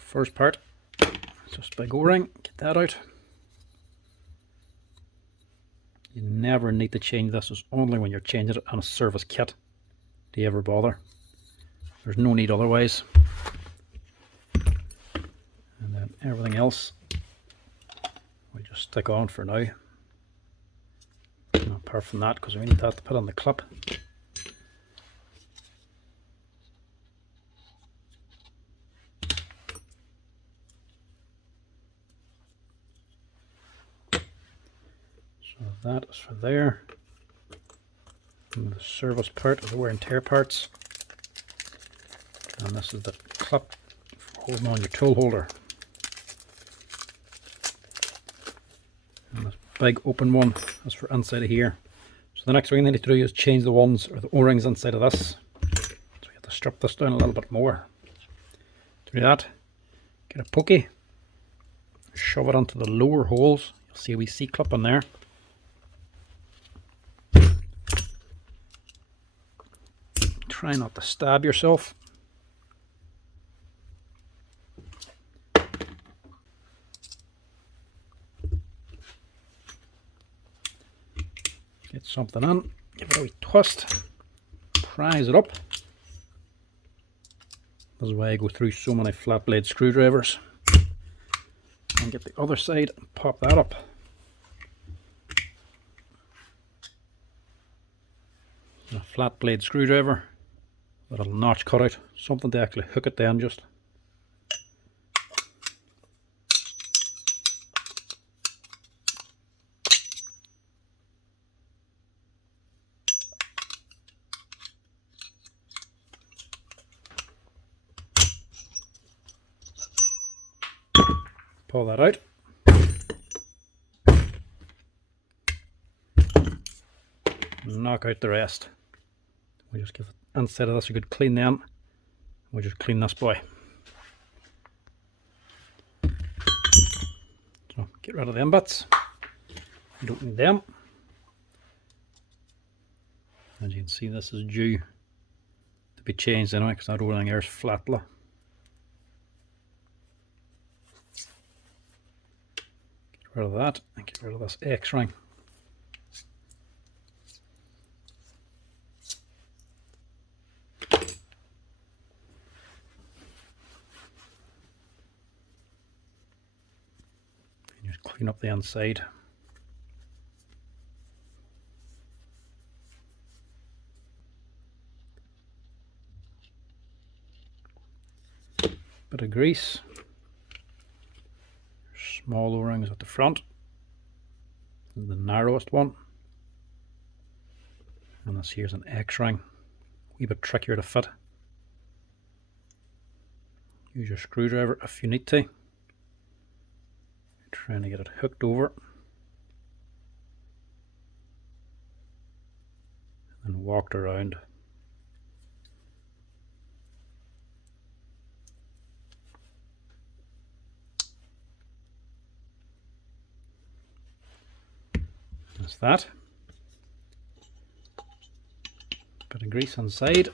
First part, just big O-ring. Get that out. You never need to change this. It's only when you're changing it on a service kit do you ever bother. There's no need otherwise. And then everything else we just stick on for now. And apart from that, because we need that to put on the clip. So that is for there. And the service part of the wear and tear parts. And this is the clip for holding on your tool holder. And this big open one is for inside of here. So the next thing we need to do is change the ones or the O-rings inside of this. So we have to strip this down a little bit more. To do that, get a pokey, shove it onto the lower holes. You'll see a wee C-clip in there. Try not to stab yourself. Get something in, give it a wee twist, prise it up. This is why I go through so many flat blade screwdrivers. And get the other side and pop that up. And a flat blade screwdriver, little notch cut out, something to actually hook it down just. Pull that out. Knock out the rest. We just give the inside of this a good clean then. We just clean this boy. So get rid of them bits. You don't need them. As you can see, this is due to be changed anyway because that O-ring here is flatly. Get rid of that and get rid of this X-ring. Clean up the inside. Bit of grease. Small O-rings at the front. This is the narrowest one. And this here's an X-ring. A wee bit trickier to fit. Use your screwdriver if you need to. Trying to get it hooked over and walked around. That's that. Bit of grease inside.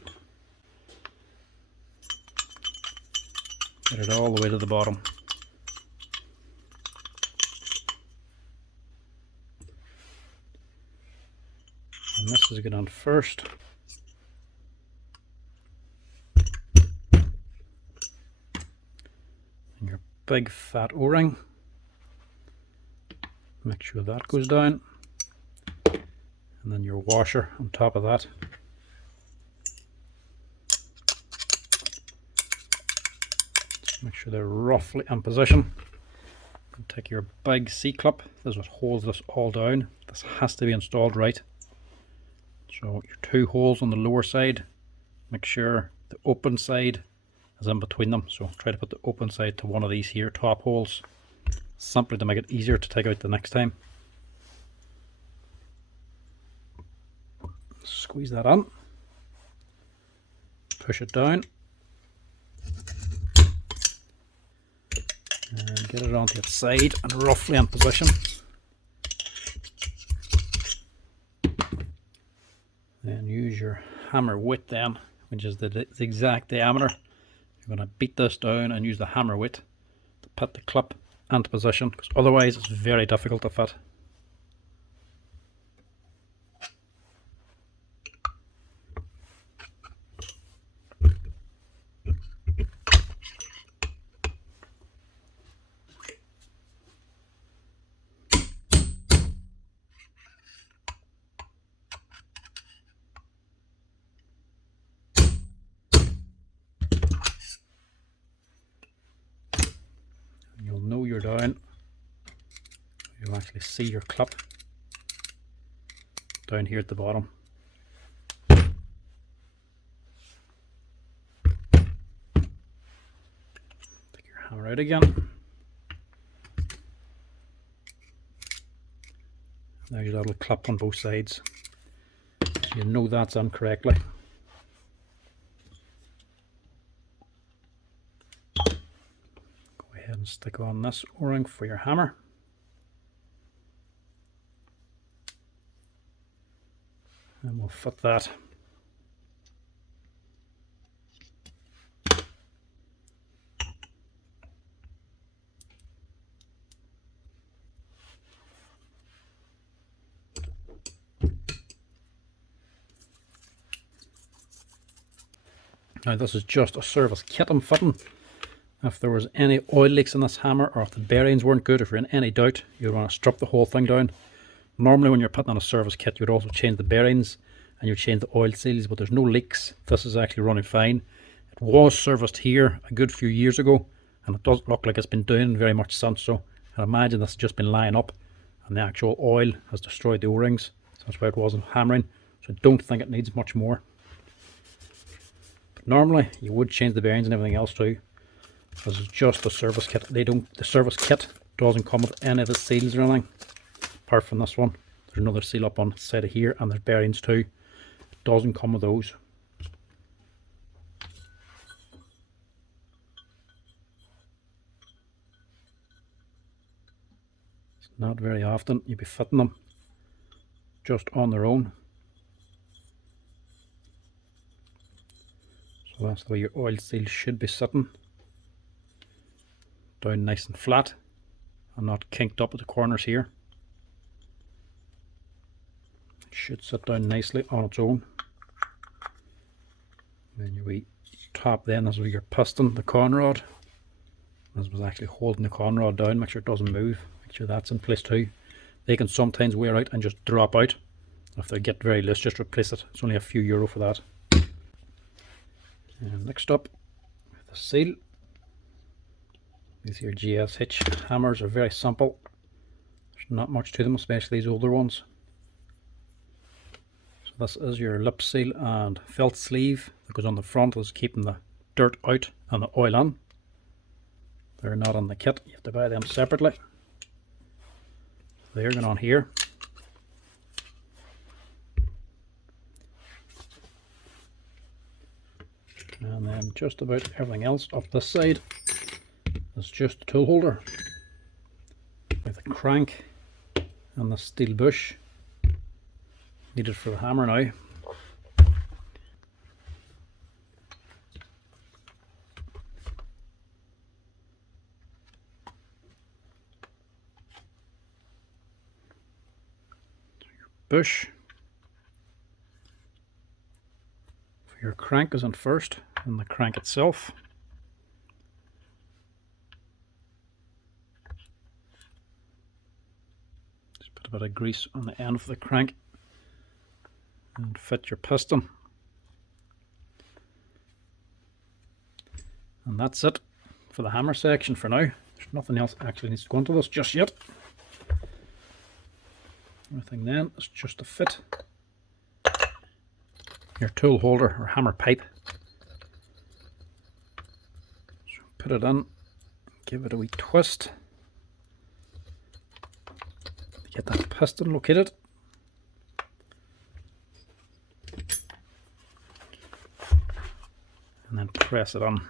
Get it all the way to the bottom. And this is going on first. And your big fat O-ring. Make sure that goes down. And then your washer on top of that. Make sure they're roughly in position. And take your big C-clip. This is what holds this all down. This has to be installed right. So your two holes on the lower side, make sure the open side is in between them. So try to put the open side to one of these here top holes, simply to make it easier to take out the next time. Squeeze that on, push it down, and get it onto its side and roughly in position. Then use your hammer width then, which is the exact diameter. You're going to beat this down and use the hammer width to put the clip into position, because otherwise it's very difficult to fit. further down, you'll actually see your clip down here at the bottom. Take your hammer out again. Now your little clip on both sides, so you know that's in correctly. Go ahead and stick on this O-ring for your hammer. And we'll fit that. Now this is just a service kit I'm fitting. If there was any oil leaks in this hammer, or if the bearings weren't good, if you're in any doubt, you'd want to strip the whole thing down. Normally when you're putting on a service kit, you'd also change the bearings and you'd change the oil seals, but there's no leaks. This is actually running fine. It was serviced here a good few years ago, and it doesn't look like it's been doing very much since, so I imagine this has just been lying up and the actual oil has destroyed the O-rings. So that's why it wasn't hammering, so I don't think it needs much more. Normally you would change the bearings and everything else too. This is just a service kit. The service kit doesn't come with any of the seals or anything, apart from this one. There's another seal up on the side of here, and there's bearings too. It doesn't come with those. It's not very often you'll be fitting them just on their own. So that's the way your oil seal should be sitting. Down nice and flat and not kinked up at the corners here. It should sit down nicely on its own. And then your wee top then is where your piston, the con rod. This was actually holding the con rod down. Make sure it doesn't move. Make sure that's in place too. They can sometimes wear out and just drop out. If they get very loose, just replace it. It's only a few euro for that. And next up, the seal. These here GS hitch hammers are very simple. There's not much to them, especially these older ones. So this is your lip seal and felt sleeve that goes on the front. Is keeping the dirt out and the oil in. They're not on the kit. You have to buy them separately. They're going on here. And then just about everything else up this side is just a tool holder with a crank and the steel bush needed for the hammer now. Your bush for your crank is in first, and the crank itself. Just put a bit of grease on the end of the crank and fit your piston. And that's it for the hammer section for now. There's nothing else actually needs to go into this just yet. Everything then is just to fit your tool holder or hammer pipe. So put it in, give it a wee twist to get that piston located. And then press it on.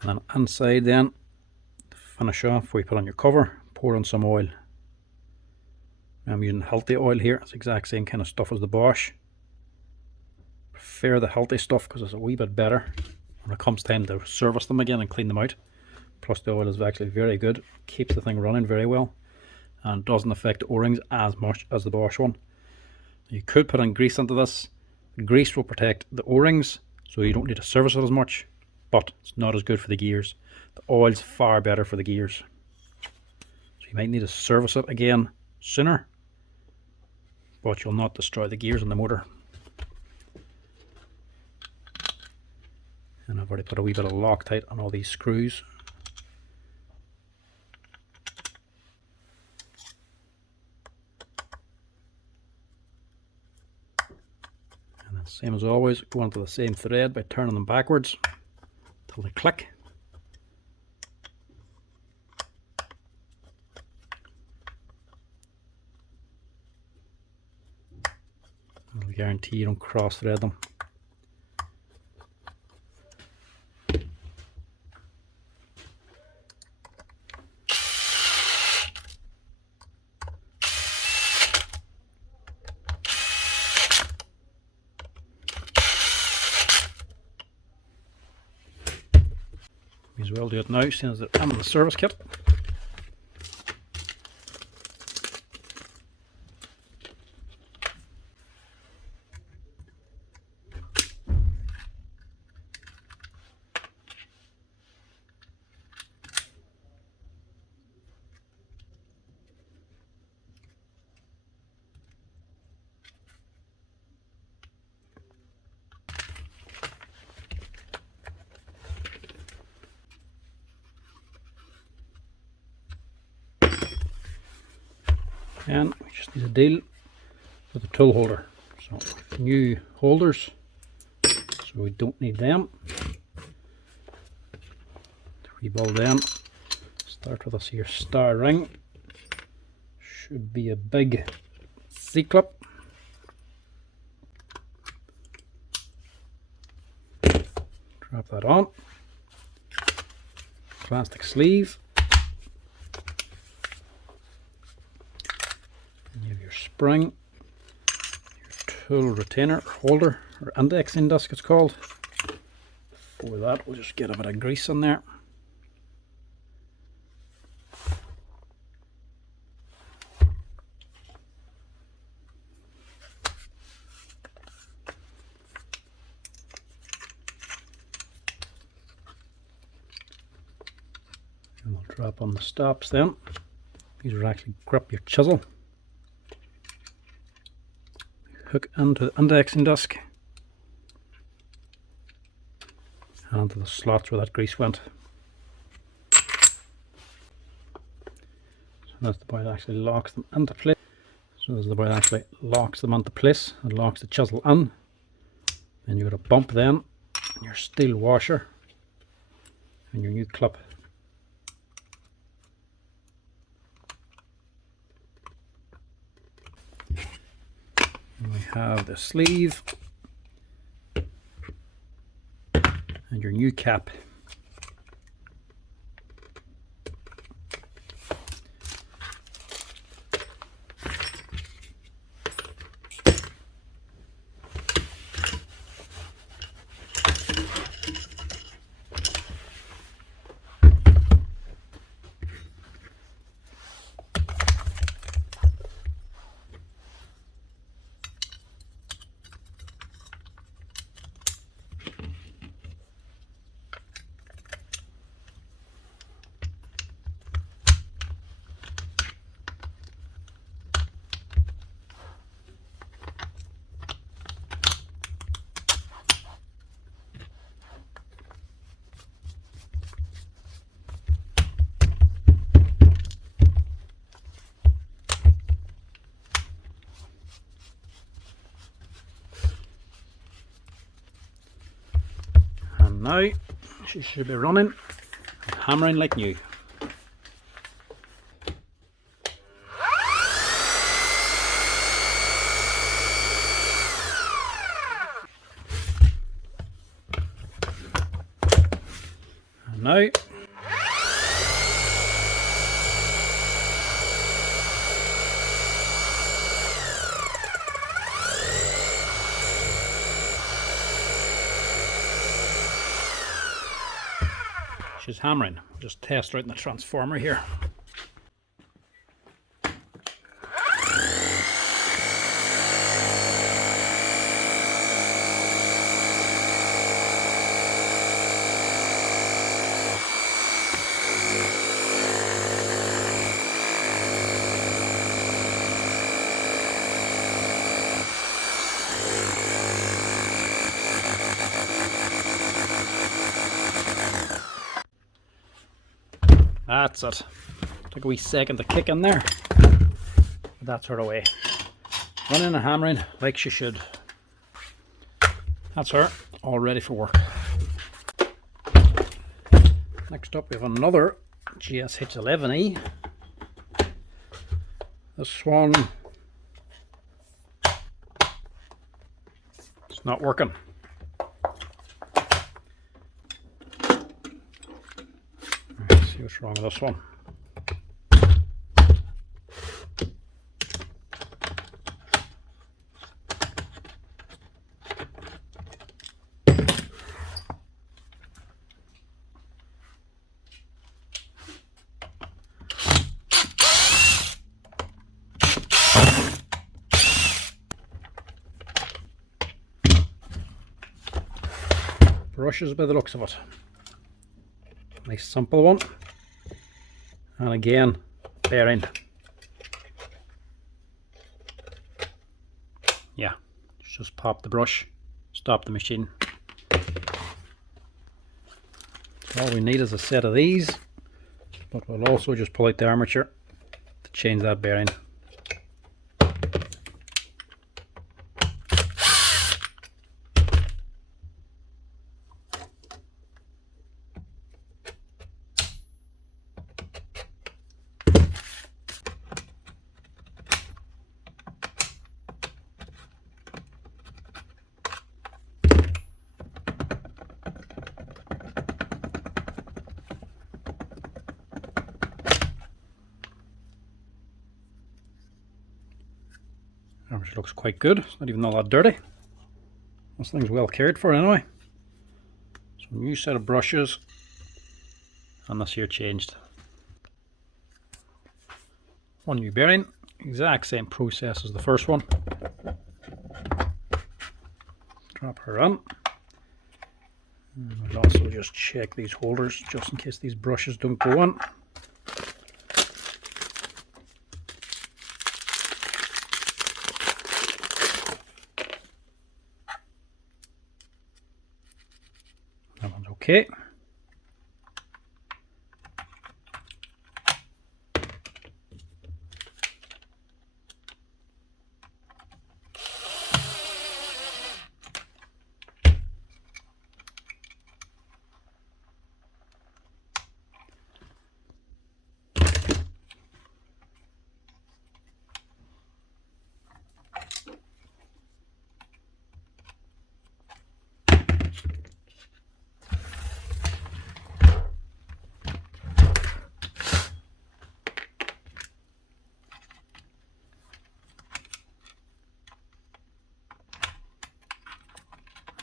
And then inside then, to finish off, before you put on your cover, pour on some oil. I'm using healthy oil here. It's the exact same kind of stuff as the Bosch. Prefer the healthy stuff because it's a wee bit better when it comes time to service them again and clean them out. Plus the oil is actually very good, keeps the thing running very well, and doesn't affect the O-rings as much as the Bosch one. You could put in grease into this. The grease will protect the O-rings, so you don't need to service it as much. but it's not as good for the gears. The oil's far better for the gears. So you might need to service it again sooner, but you'll not destroy the gears on the motor. And I've already put a wee bit of Loctite on all these screws. And then same as always, go into the same thread by turning them backwards till they click. I'll guarantee you don't cross thread them. May as well do it now, since I'm in the service kit. And we just need to deal with the tool holder. So new holders, so we don't need them. To rebuild them, start with this here star ring. Should be a big C-clip. Drop that on. Plastic sleeve. You have your spring, your tool retainer holder, or indexing disc it's called. For that, we'll just get a bit of grease in there. And we'll drop on the stops then. These will actually grip your chisel. Hook into the indexing disc and into the slots where that grease went. So that's the point that actually locks them into place. So there's the point that actually locks them into place and locks the chisel in. Then you've got a bump then, and your steel washer and your new clip. And we have the sleeve and your new cap. Now she should be running and hammering like new. And now she's hammering. Just test her out in the transformer here. That's it. Took a wee second to kick in there. But that's her away. Running and hammering like she should. That's her, all ready for work. Next up we have another GSH11E. This one, it's not working. Let's see what's wrong with this one. Brushes by the looks of it. Nice simple one. And again, bearing. Yeah, just pop the brush, stop the machine. So all we need is a set of these, but we'll also just pull out the armature to change that bearing. Which looks quite good. It's not even all that dirty. This thing's well cared for anyway. So new set of brushes, and this here changed. One new bearing, exact same process as the first one. Drop her on. And we'll also just check these holders just in case these brushes don't go on. That one's okay.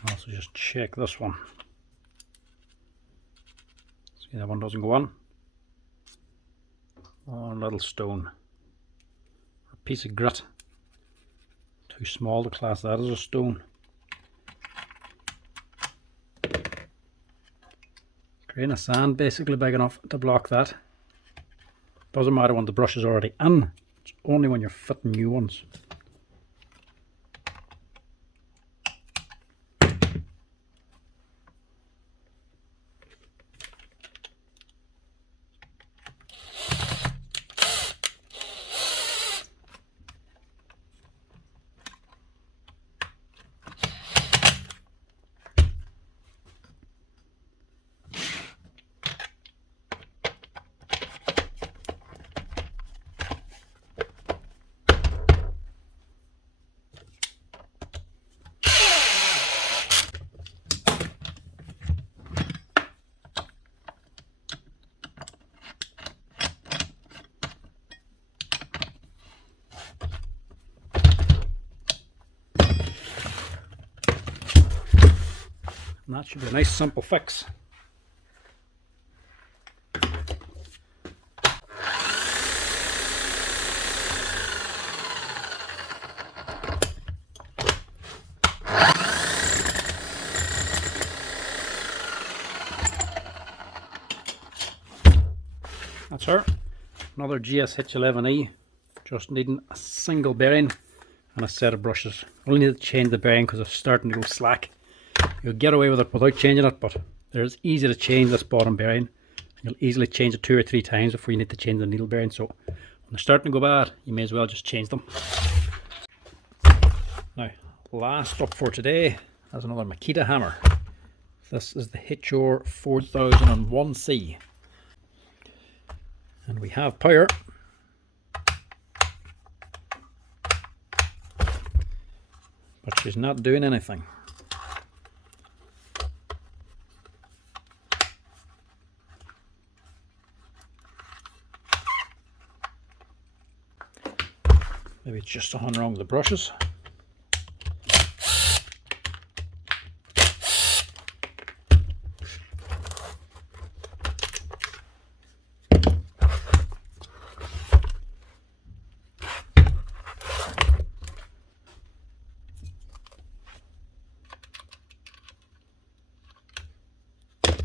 Also just check this one. See, that one doesn't go on. Oh, a little stone. A piece of grit. Too small to class that as a stone. Grain of sand basically big enough to block that. Doesn't matter when the brush is already in. It's only when you're fitting new ones. And that should be a nice simple fix. That's her. Another GSH11E, just needing a single bearing and a set of brushes. Only need to change the bearing because it's starting to go slack. You'll get away with it without changing it, but it's easy to change this bottom bearing You'll easily change it 2 or 3 times before you need to change the needle bearing. So when they're starting to go bad, you may as well just change them. Now, last up for today is another Makita hammer. This is the HR 4001C. And we have power. But she's not doing anything. Maybe it's just something wrong with the brushes.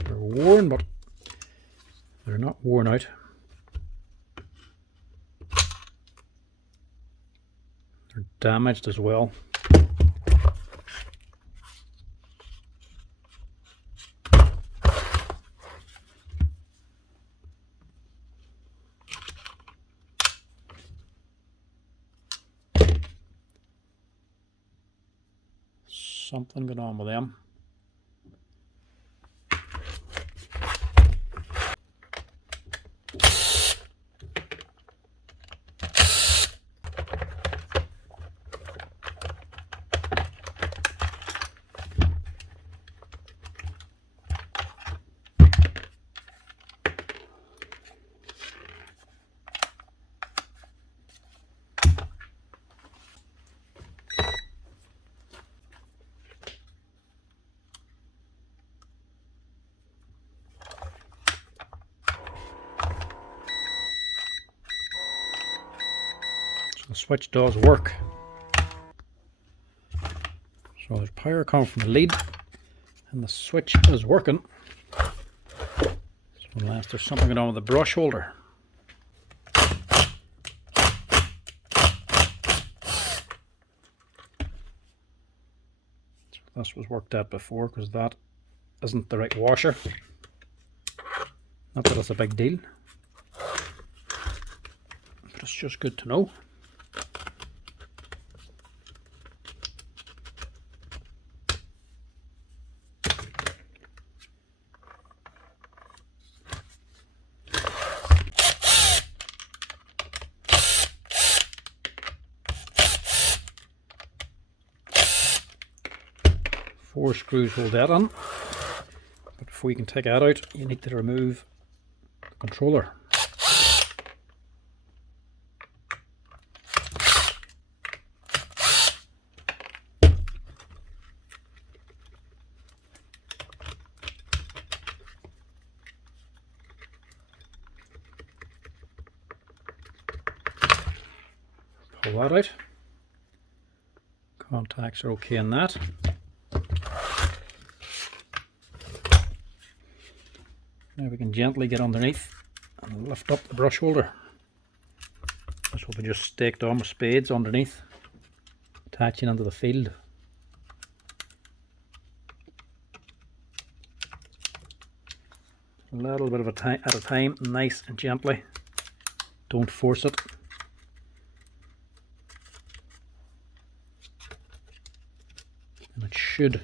They're worn, but they're not worn out. They're damaged as well. Something going on with them. The switch does work. So there's power coming from the lead and the switch is working. So unless there's something going on with the brush holder. So this was worked out before because that isn't the right washer. Not that it's a big deal, but it's just good to know. Four screws hold that on, but before you can take that out, you need to remove the controller. Pull that out. Contacts are okay on that. Now we can gently get underneath and lift up the brush holder. This will be just staked on with spades underneath, attaching into the field. A little bit of a time at a time, nice and gently. Don't force it. And it should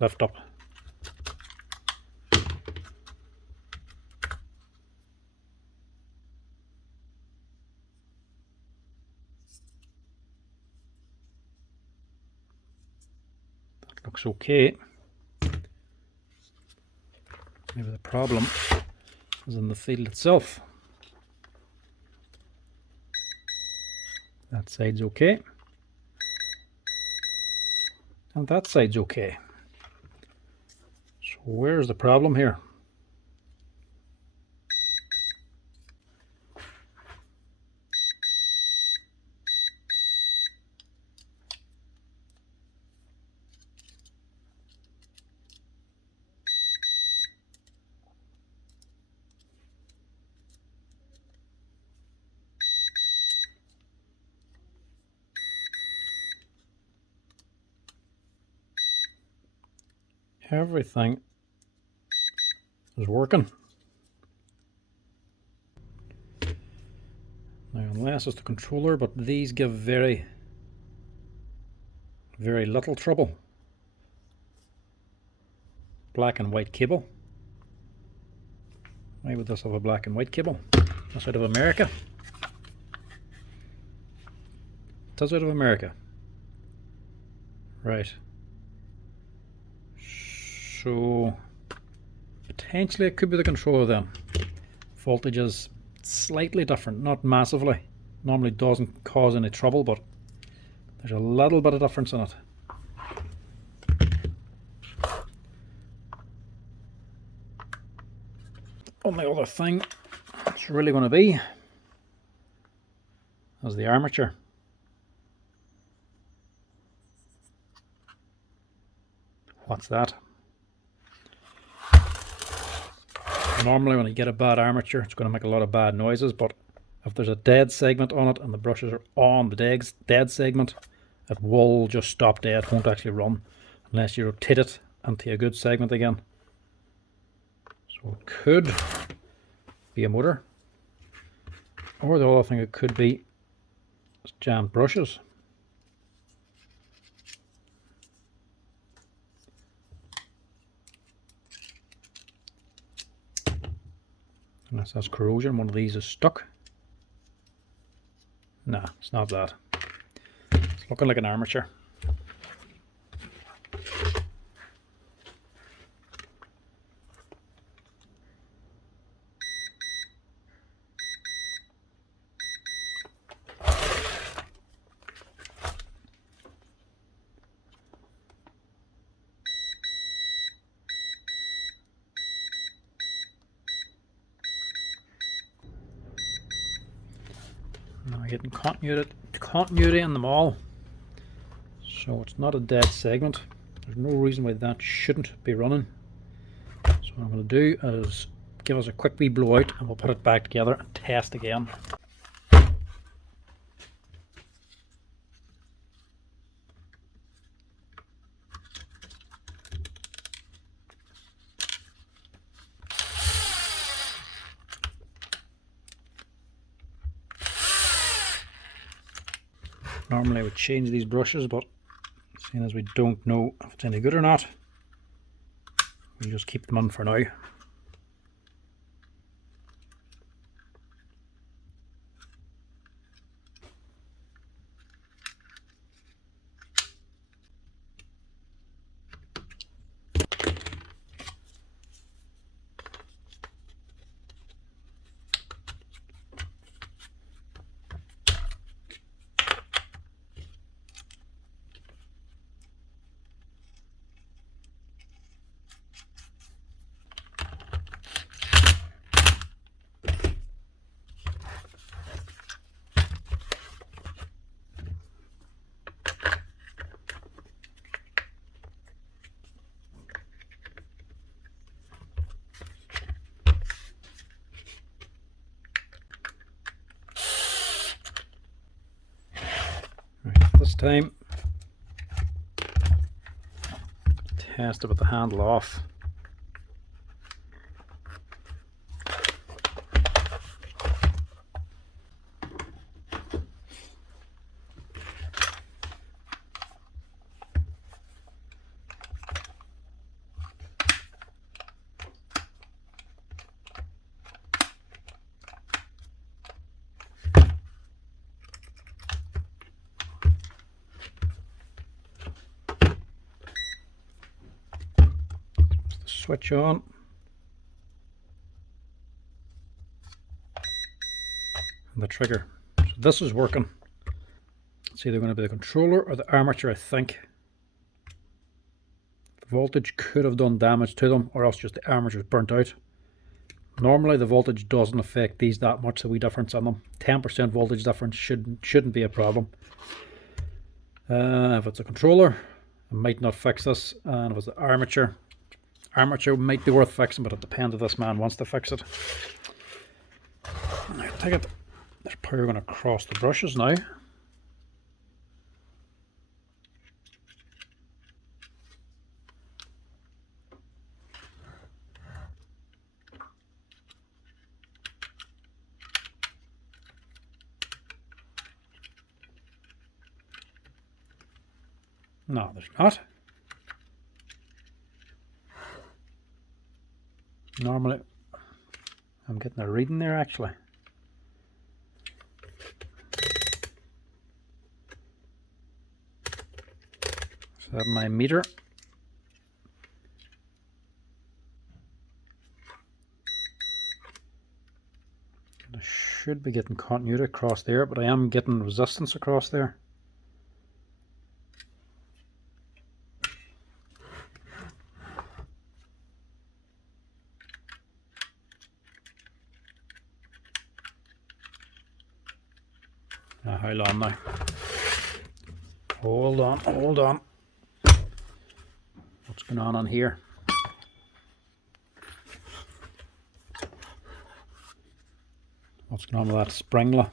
lift up. Looks okay. Maybe the problem is in the field itself. That side's okay. And that side's okay. So where's the problem here? Everything is working. unless it's the controller, but these give very little trouble. Black and white cable. Why would this have a black and white cable? That's out of America. It is out of America. Right. So potentially it could be the controller then. Voltage is slightly different, not massively. Normally doesn't cause any trouble, but there's a little bit of difference in it. Only other thing it's really going to be is the armature. What's that? Normally when you get a bad armature, it's going to make a lot of bad noises, but if there's a dead segment on it and the brushes are on the dead segment, it will just stop dead. It won't actually run unless you rotate it into a good segment again. So it could be a motor, or the other thing it could be is jammed brushes. Unless that's corrosion, one of these is stuck. Nah, it's not that. It's looking like an armature. Now we're getting continuity in them all. So it's not a dead segment. There's no reason why that shouldn't be running. So what I'm going to do is give us a quick wee blowout and we'll put it back together and test again. Normally I would change these brushes, but seeing as we don't know if it's any good or not, we'll just keep them on for now. This time, test it with the handle off. Switch on. And the trigger. So this is working. It's either going to be the controller or the armature, I think. The voltage could have done damage to them, or else just the armature is burnt out. Normally the voltage doesn't affect these that much, the wee difference on them. 10% voltage difference shouldn't be a problem. If it's a controller, it might not fix this, and if it's the armature might be worth fixing, but it depends if this man wants to fix it. I take it there's power going to cross the brushes now. No, there's not. Normally, I'm getting a reading there actually. So that's my meter. I should be getting continuity across there, but I am getting resistance across there. Now, how long now? Hold on, hold on. What's going on here? What's going on with that springla?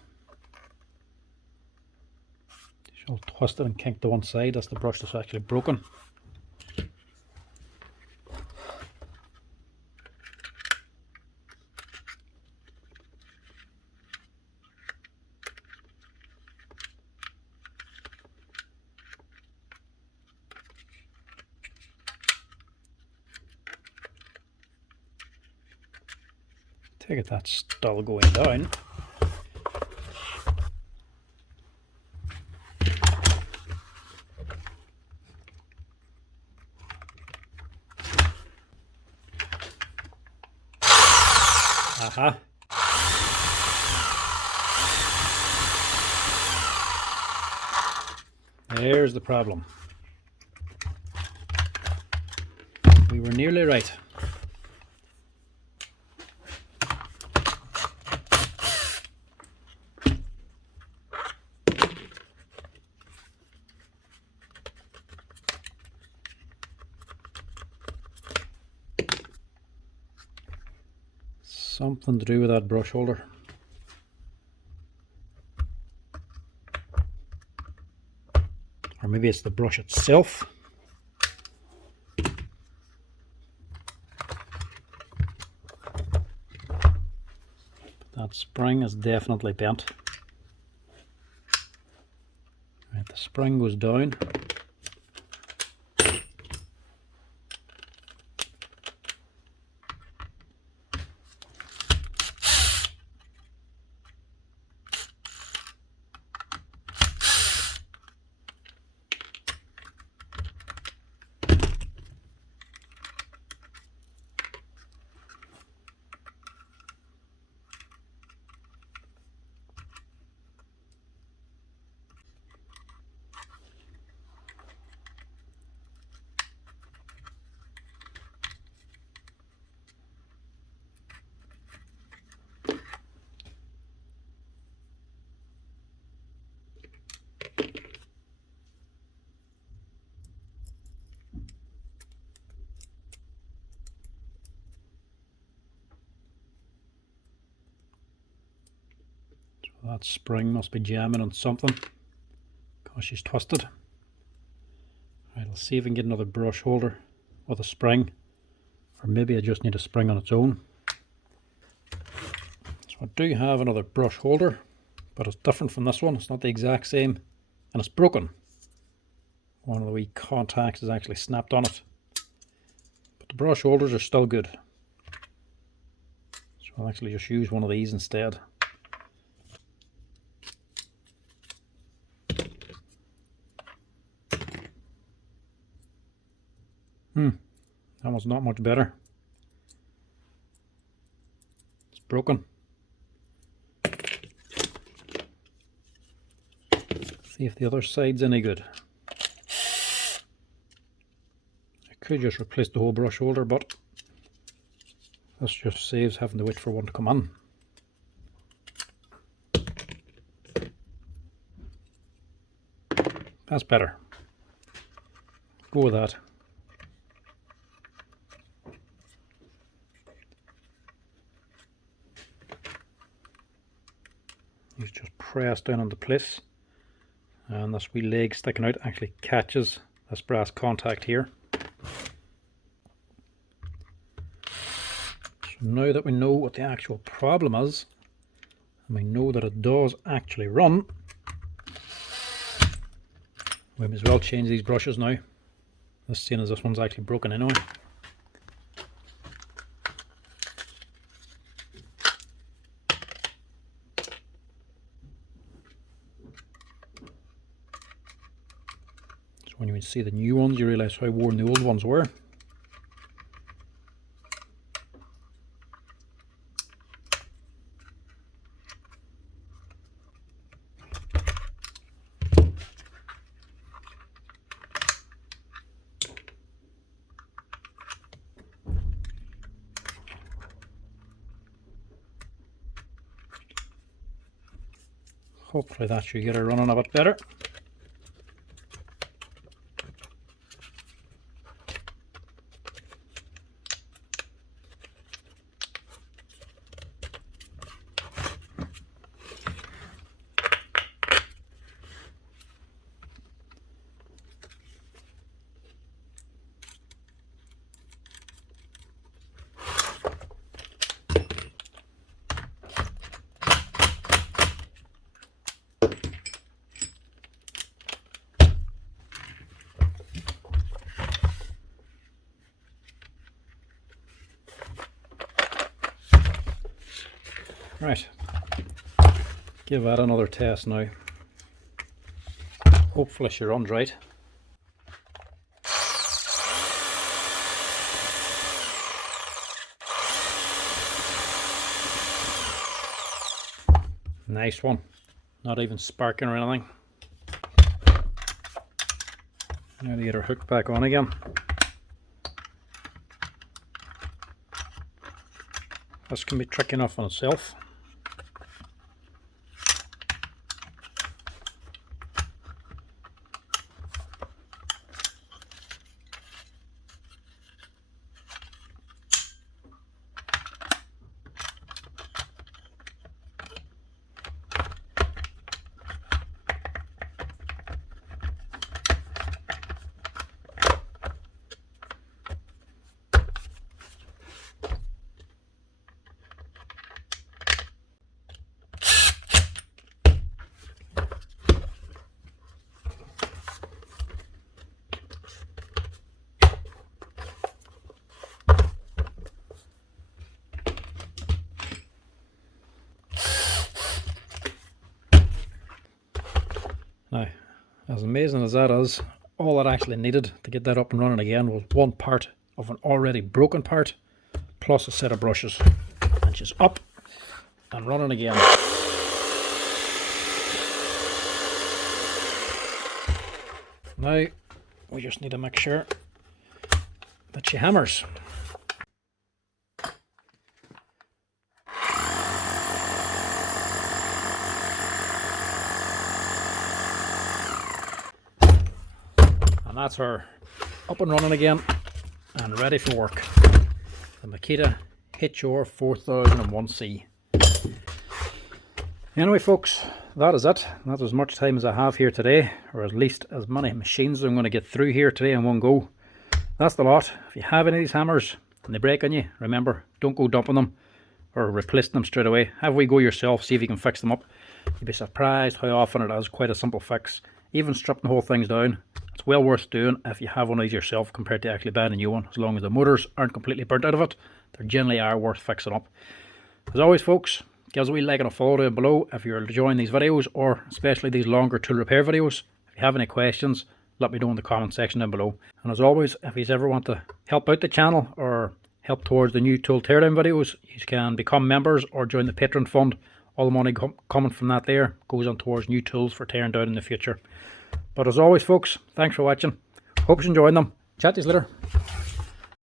It's all twisted and kinked to one side. That's the brush that's actually broken. Take it that's still going down. Aha. There's the problem. We were nearly right. Something to do with that brush holder. Or maybe it's the brush itself. That spring is definitely bent. Right, the spring goes down. That spring must be jamming on something because she's twisted. Right, I'll see if I can get another brush holder with a spring, or maybe I just need a spring on its own. So I do have another brush holder, but it's different from this one. It's not the exact same, and it's broken. One of the wee contacts is actually snapped on it, but the brush holders are still good. So I'll actually just use one of these instead. That one's not much better. It's broken. See if the other side's any good. I could just replace the whole brush holder, but this just saves having to wait for one to come in. That's better. Go with that. You just press down on the place, and this wee leg sticking out actually catches this brass contact here. So now that we know what the actual problem is, and we know that it does actually run, We may as well change these brushes now. This seeing as this one's actually broken anyway. So when you see the new ones, you realise how worn the old ones were. Hopefully that should get her running a bit better. Right, give that another test now. Hopefully she runs right. Nice one, not even sparking or anything. Now to get her hook back on again. This can be tricky enough on itself. Now, as amazing as that is, all it actually needed to get that up and running again was one part of an already broken part, plus a set of brushes. And she's up and running again. Now, we just need to make sure that she hammers. And that's her up and running again and ready for work. The Makita HR 4001C. Anyway folks, that is it. That's as much time as I have here today, or at least as many machines as I'm going to get through here today in one go. That's the lot. If you have any of these hammers and they break on you, remember, don't go dumping them or replacing them straight away. Have we go yourself, see if you can fix them up. You'll be surprised how often it is quite a simple fix. Even stripping the whole things down, it's well worth doing if you have one of these yourself compared to actually buying a new one. As long as the motors aren't completely burnt out of it, they generally are worth fixing up. As always folks, give us a wee like and a follow down below if you're enjoying these videos, or especially these longer tool repair videos. If you have any questions, let me know in the comment section down below. And as always, if you ever want to help out the channel or help towards the new tool teardown videos, you can become members or join the Patreon fund. All the money coming from that there goes on towards new tools for tearing down in the future. But as always folks, thanks for watching. Hope you're enjoying them. Chat to you later.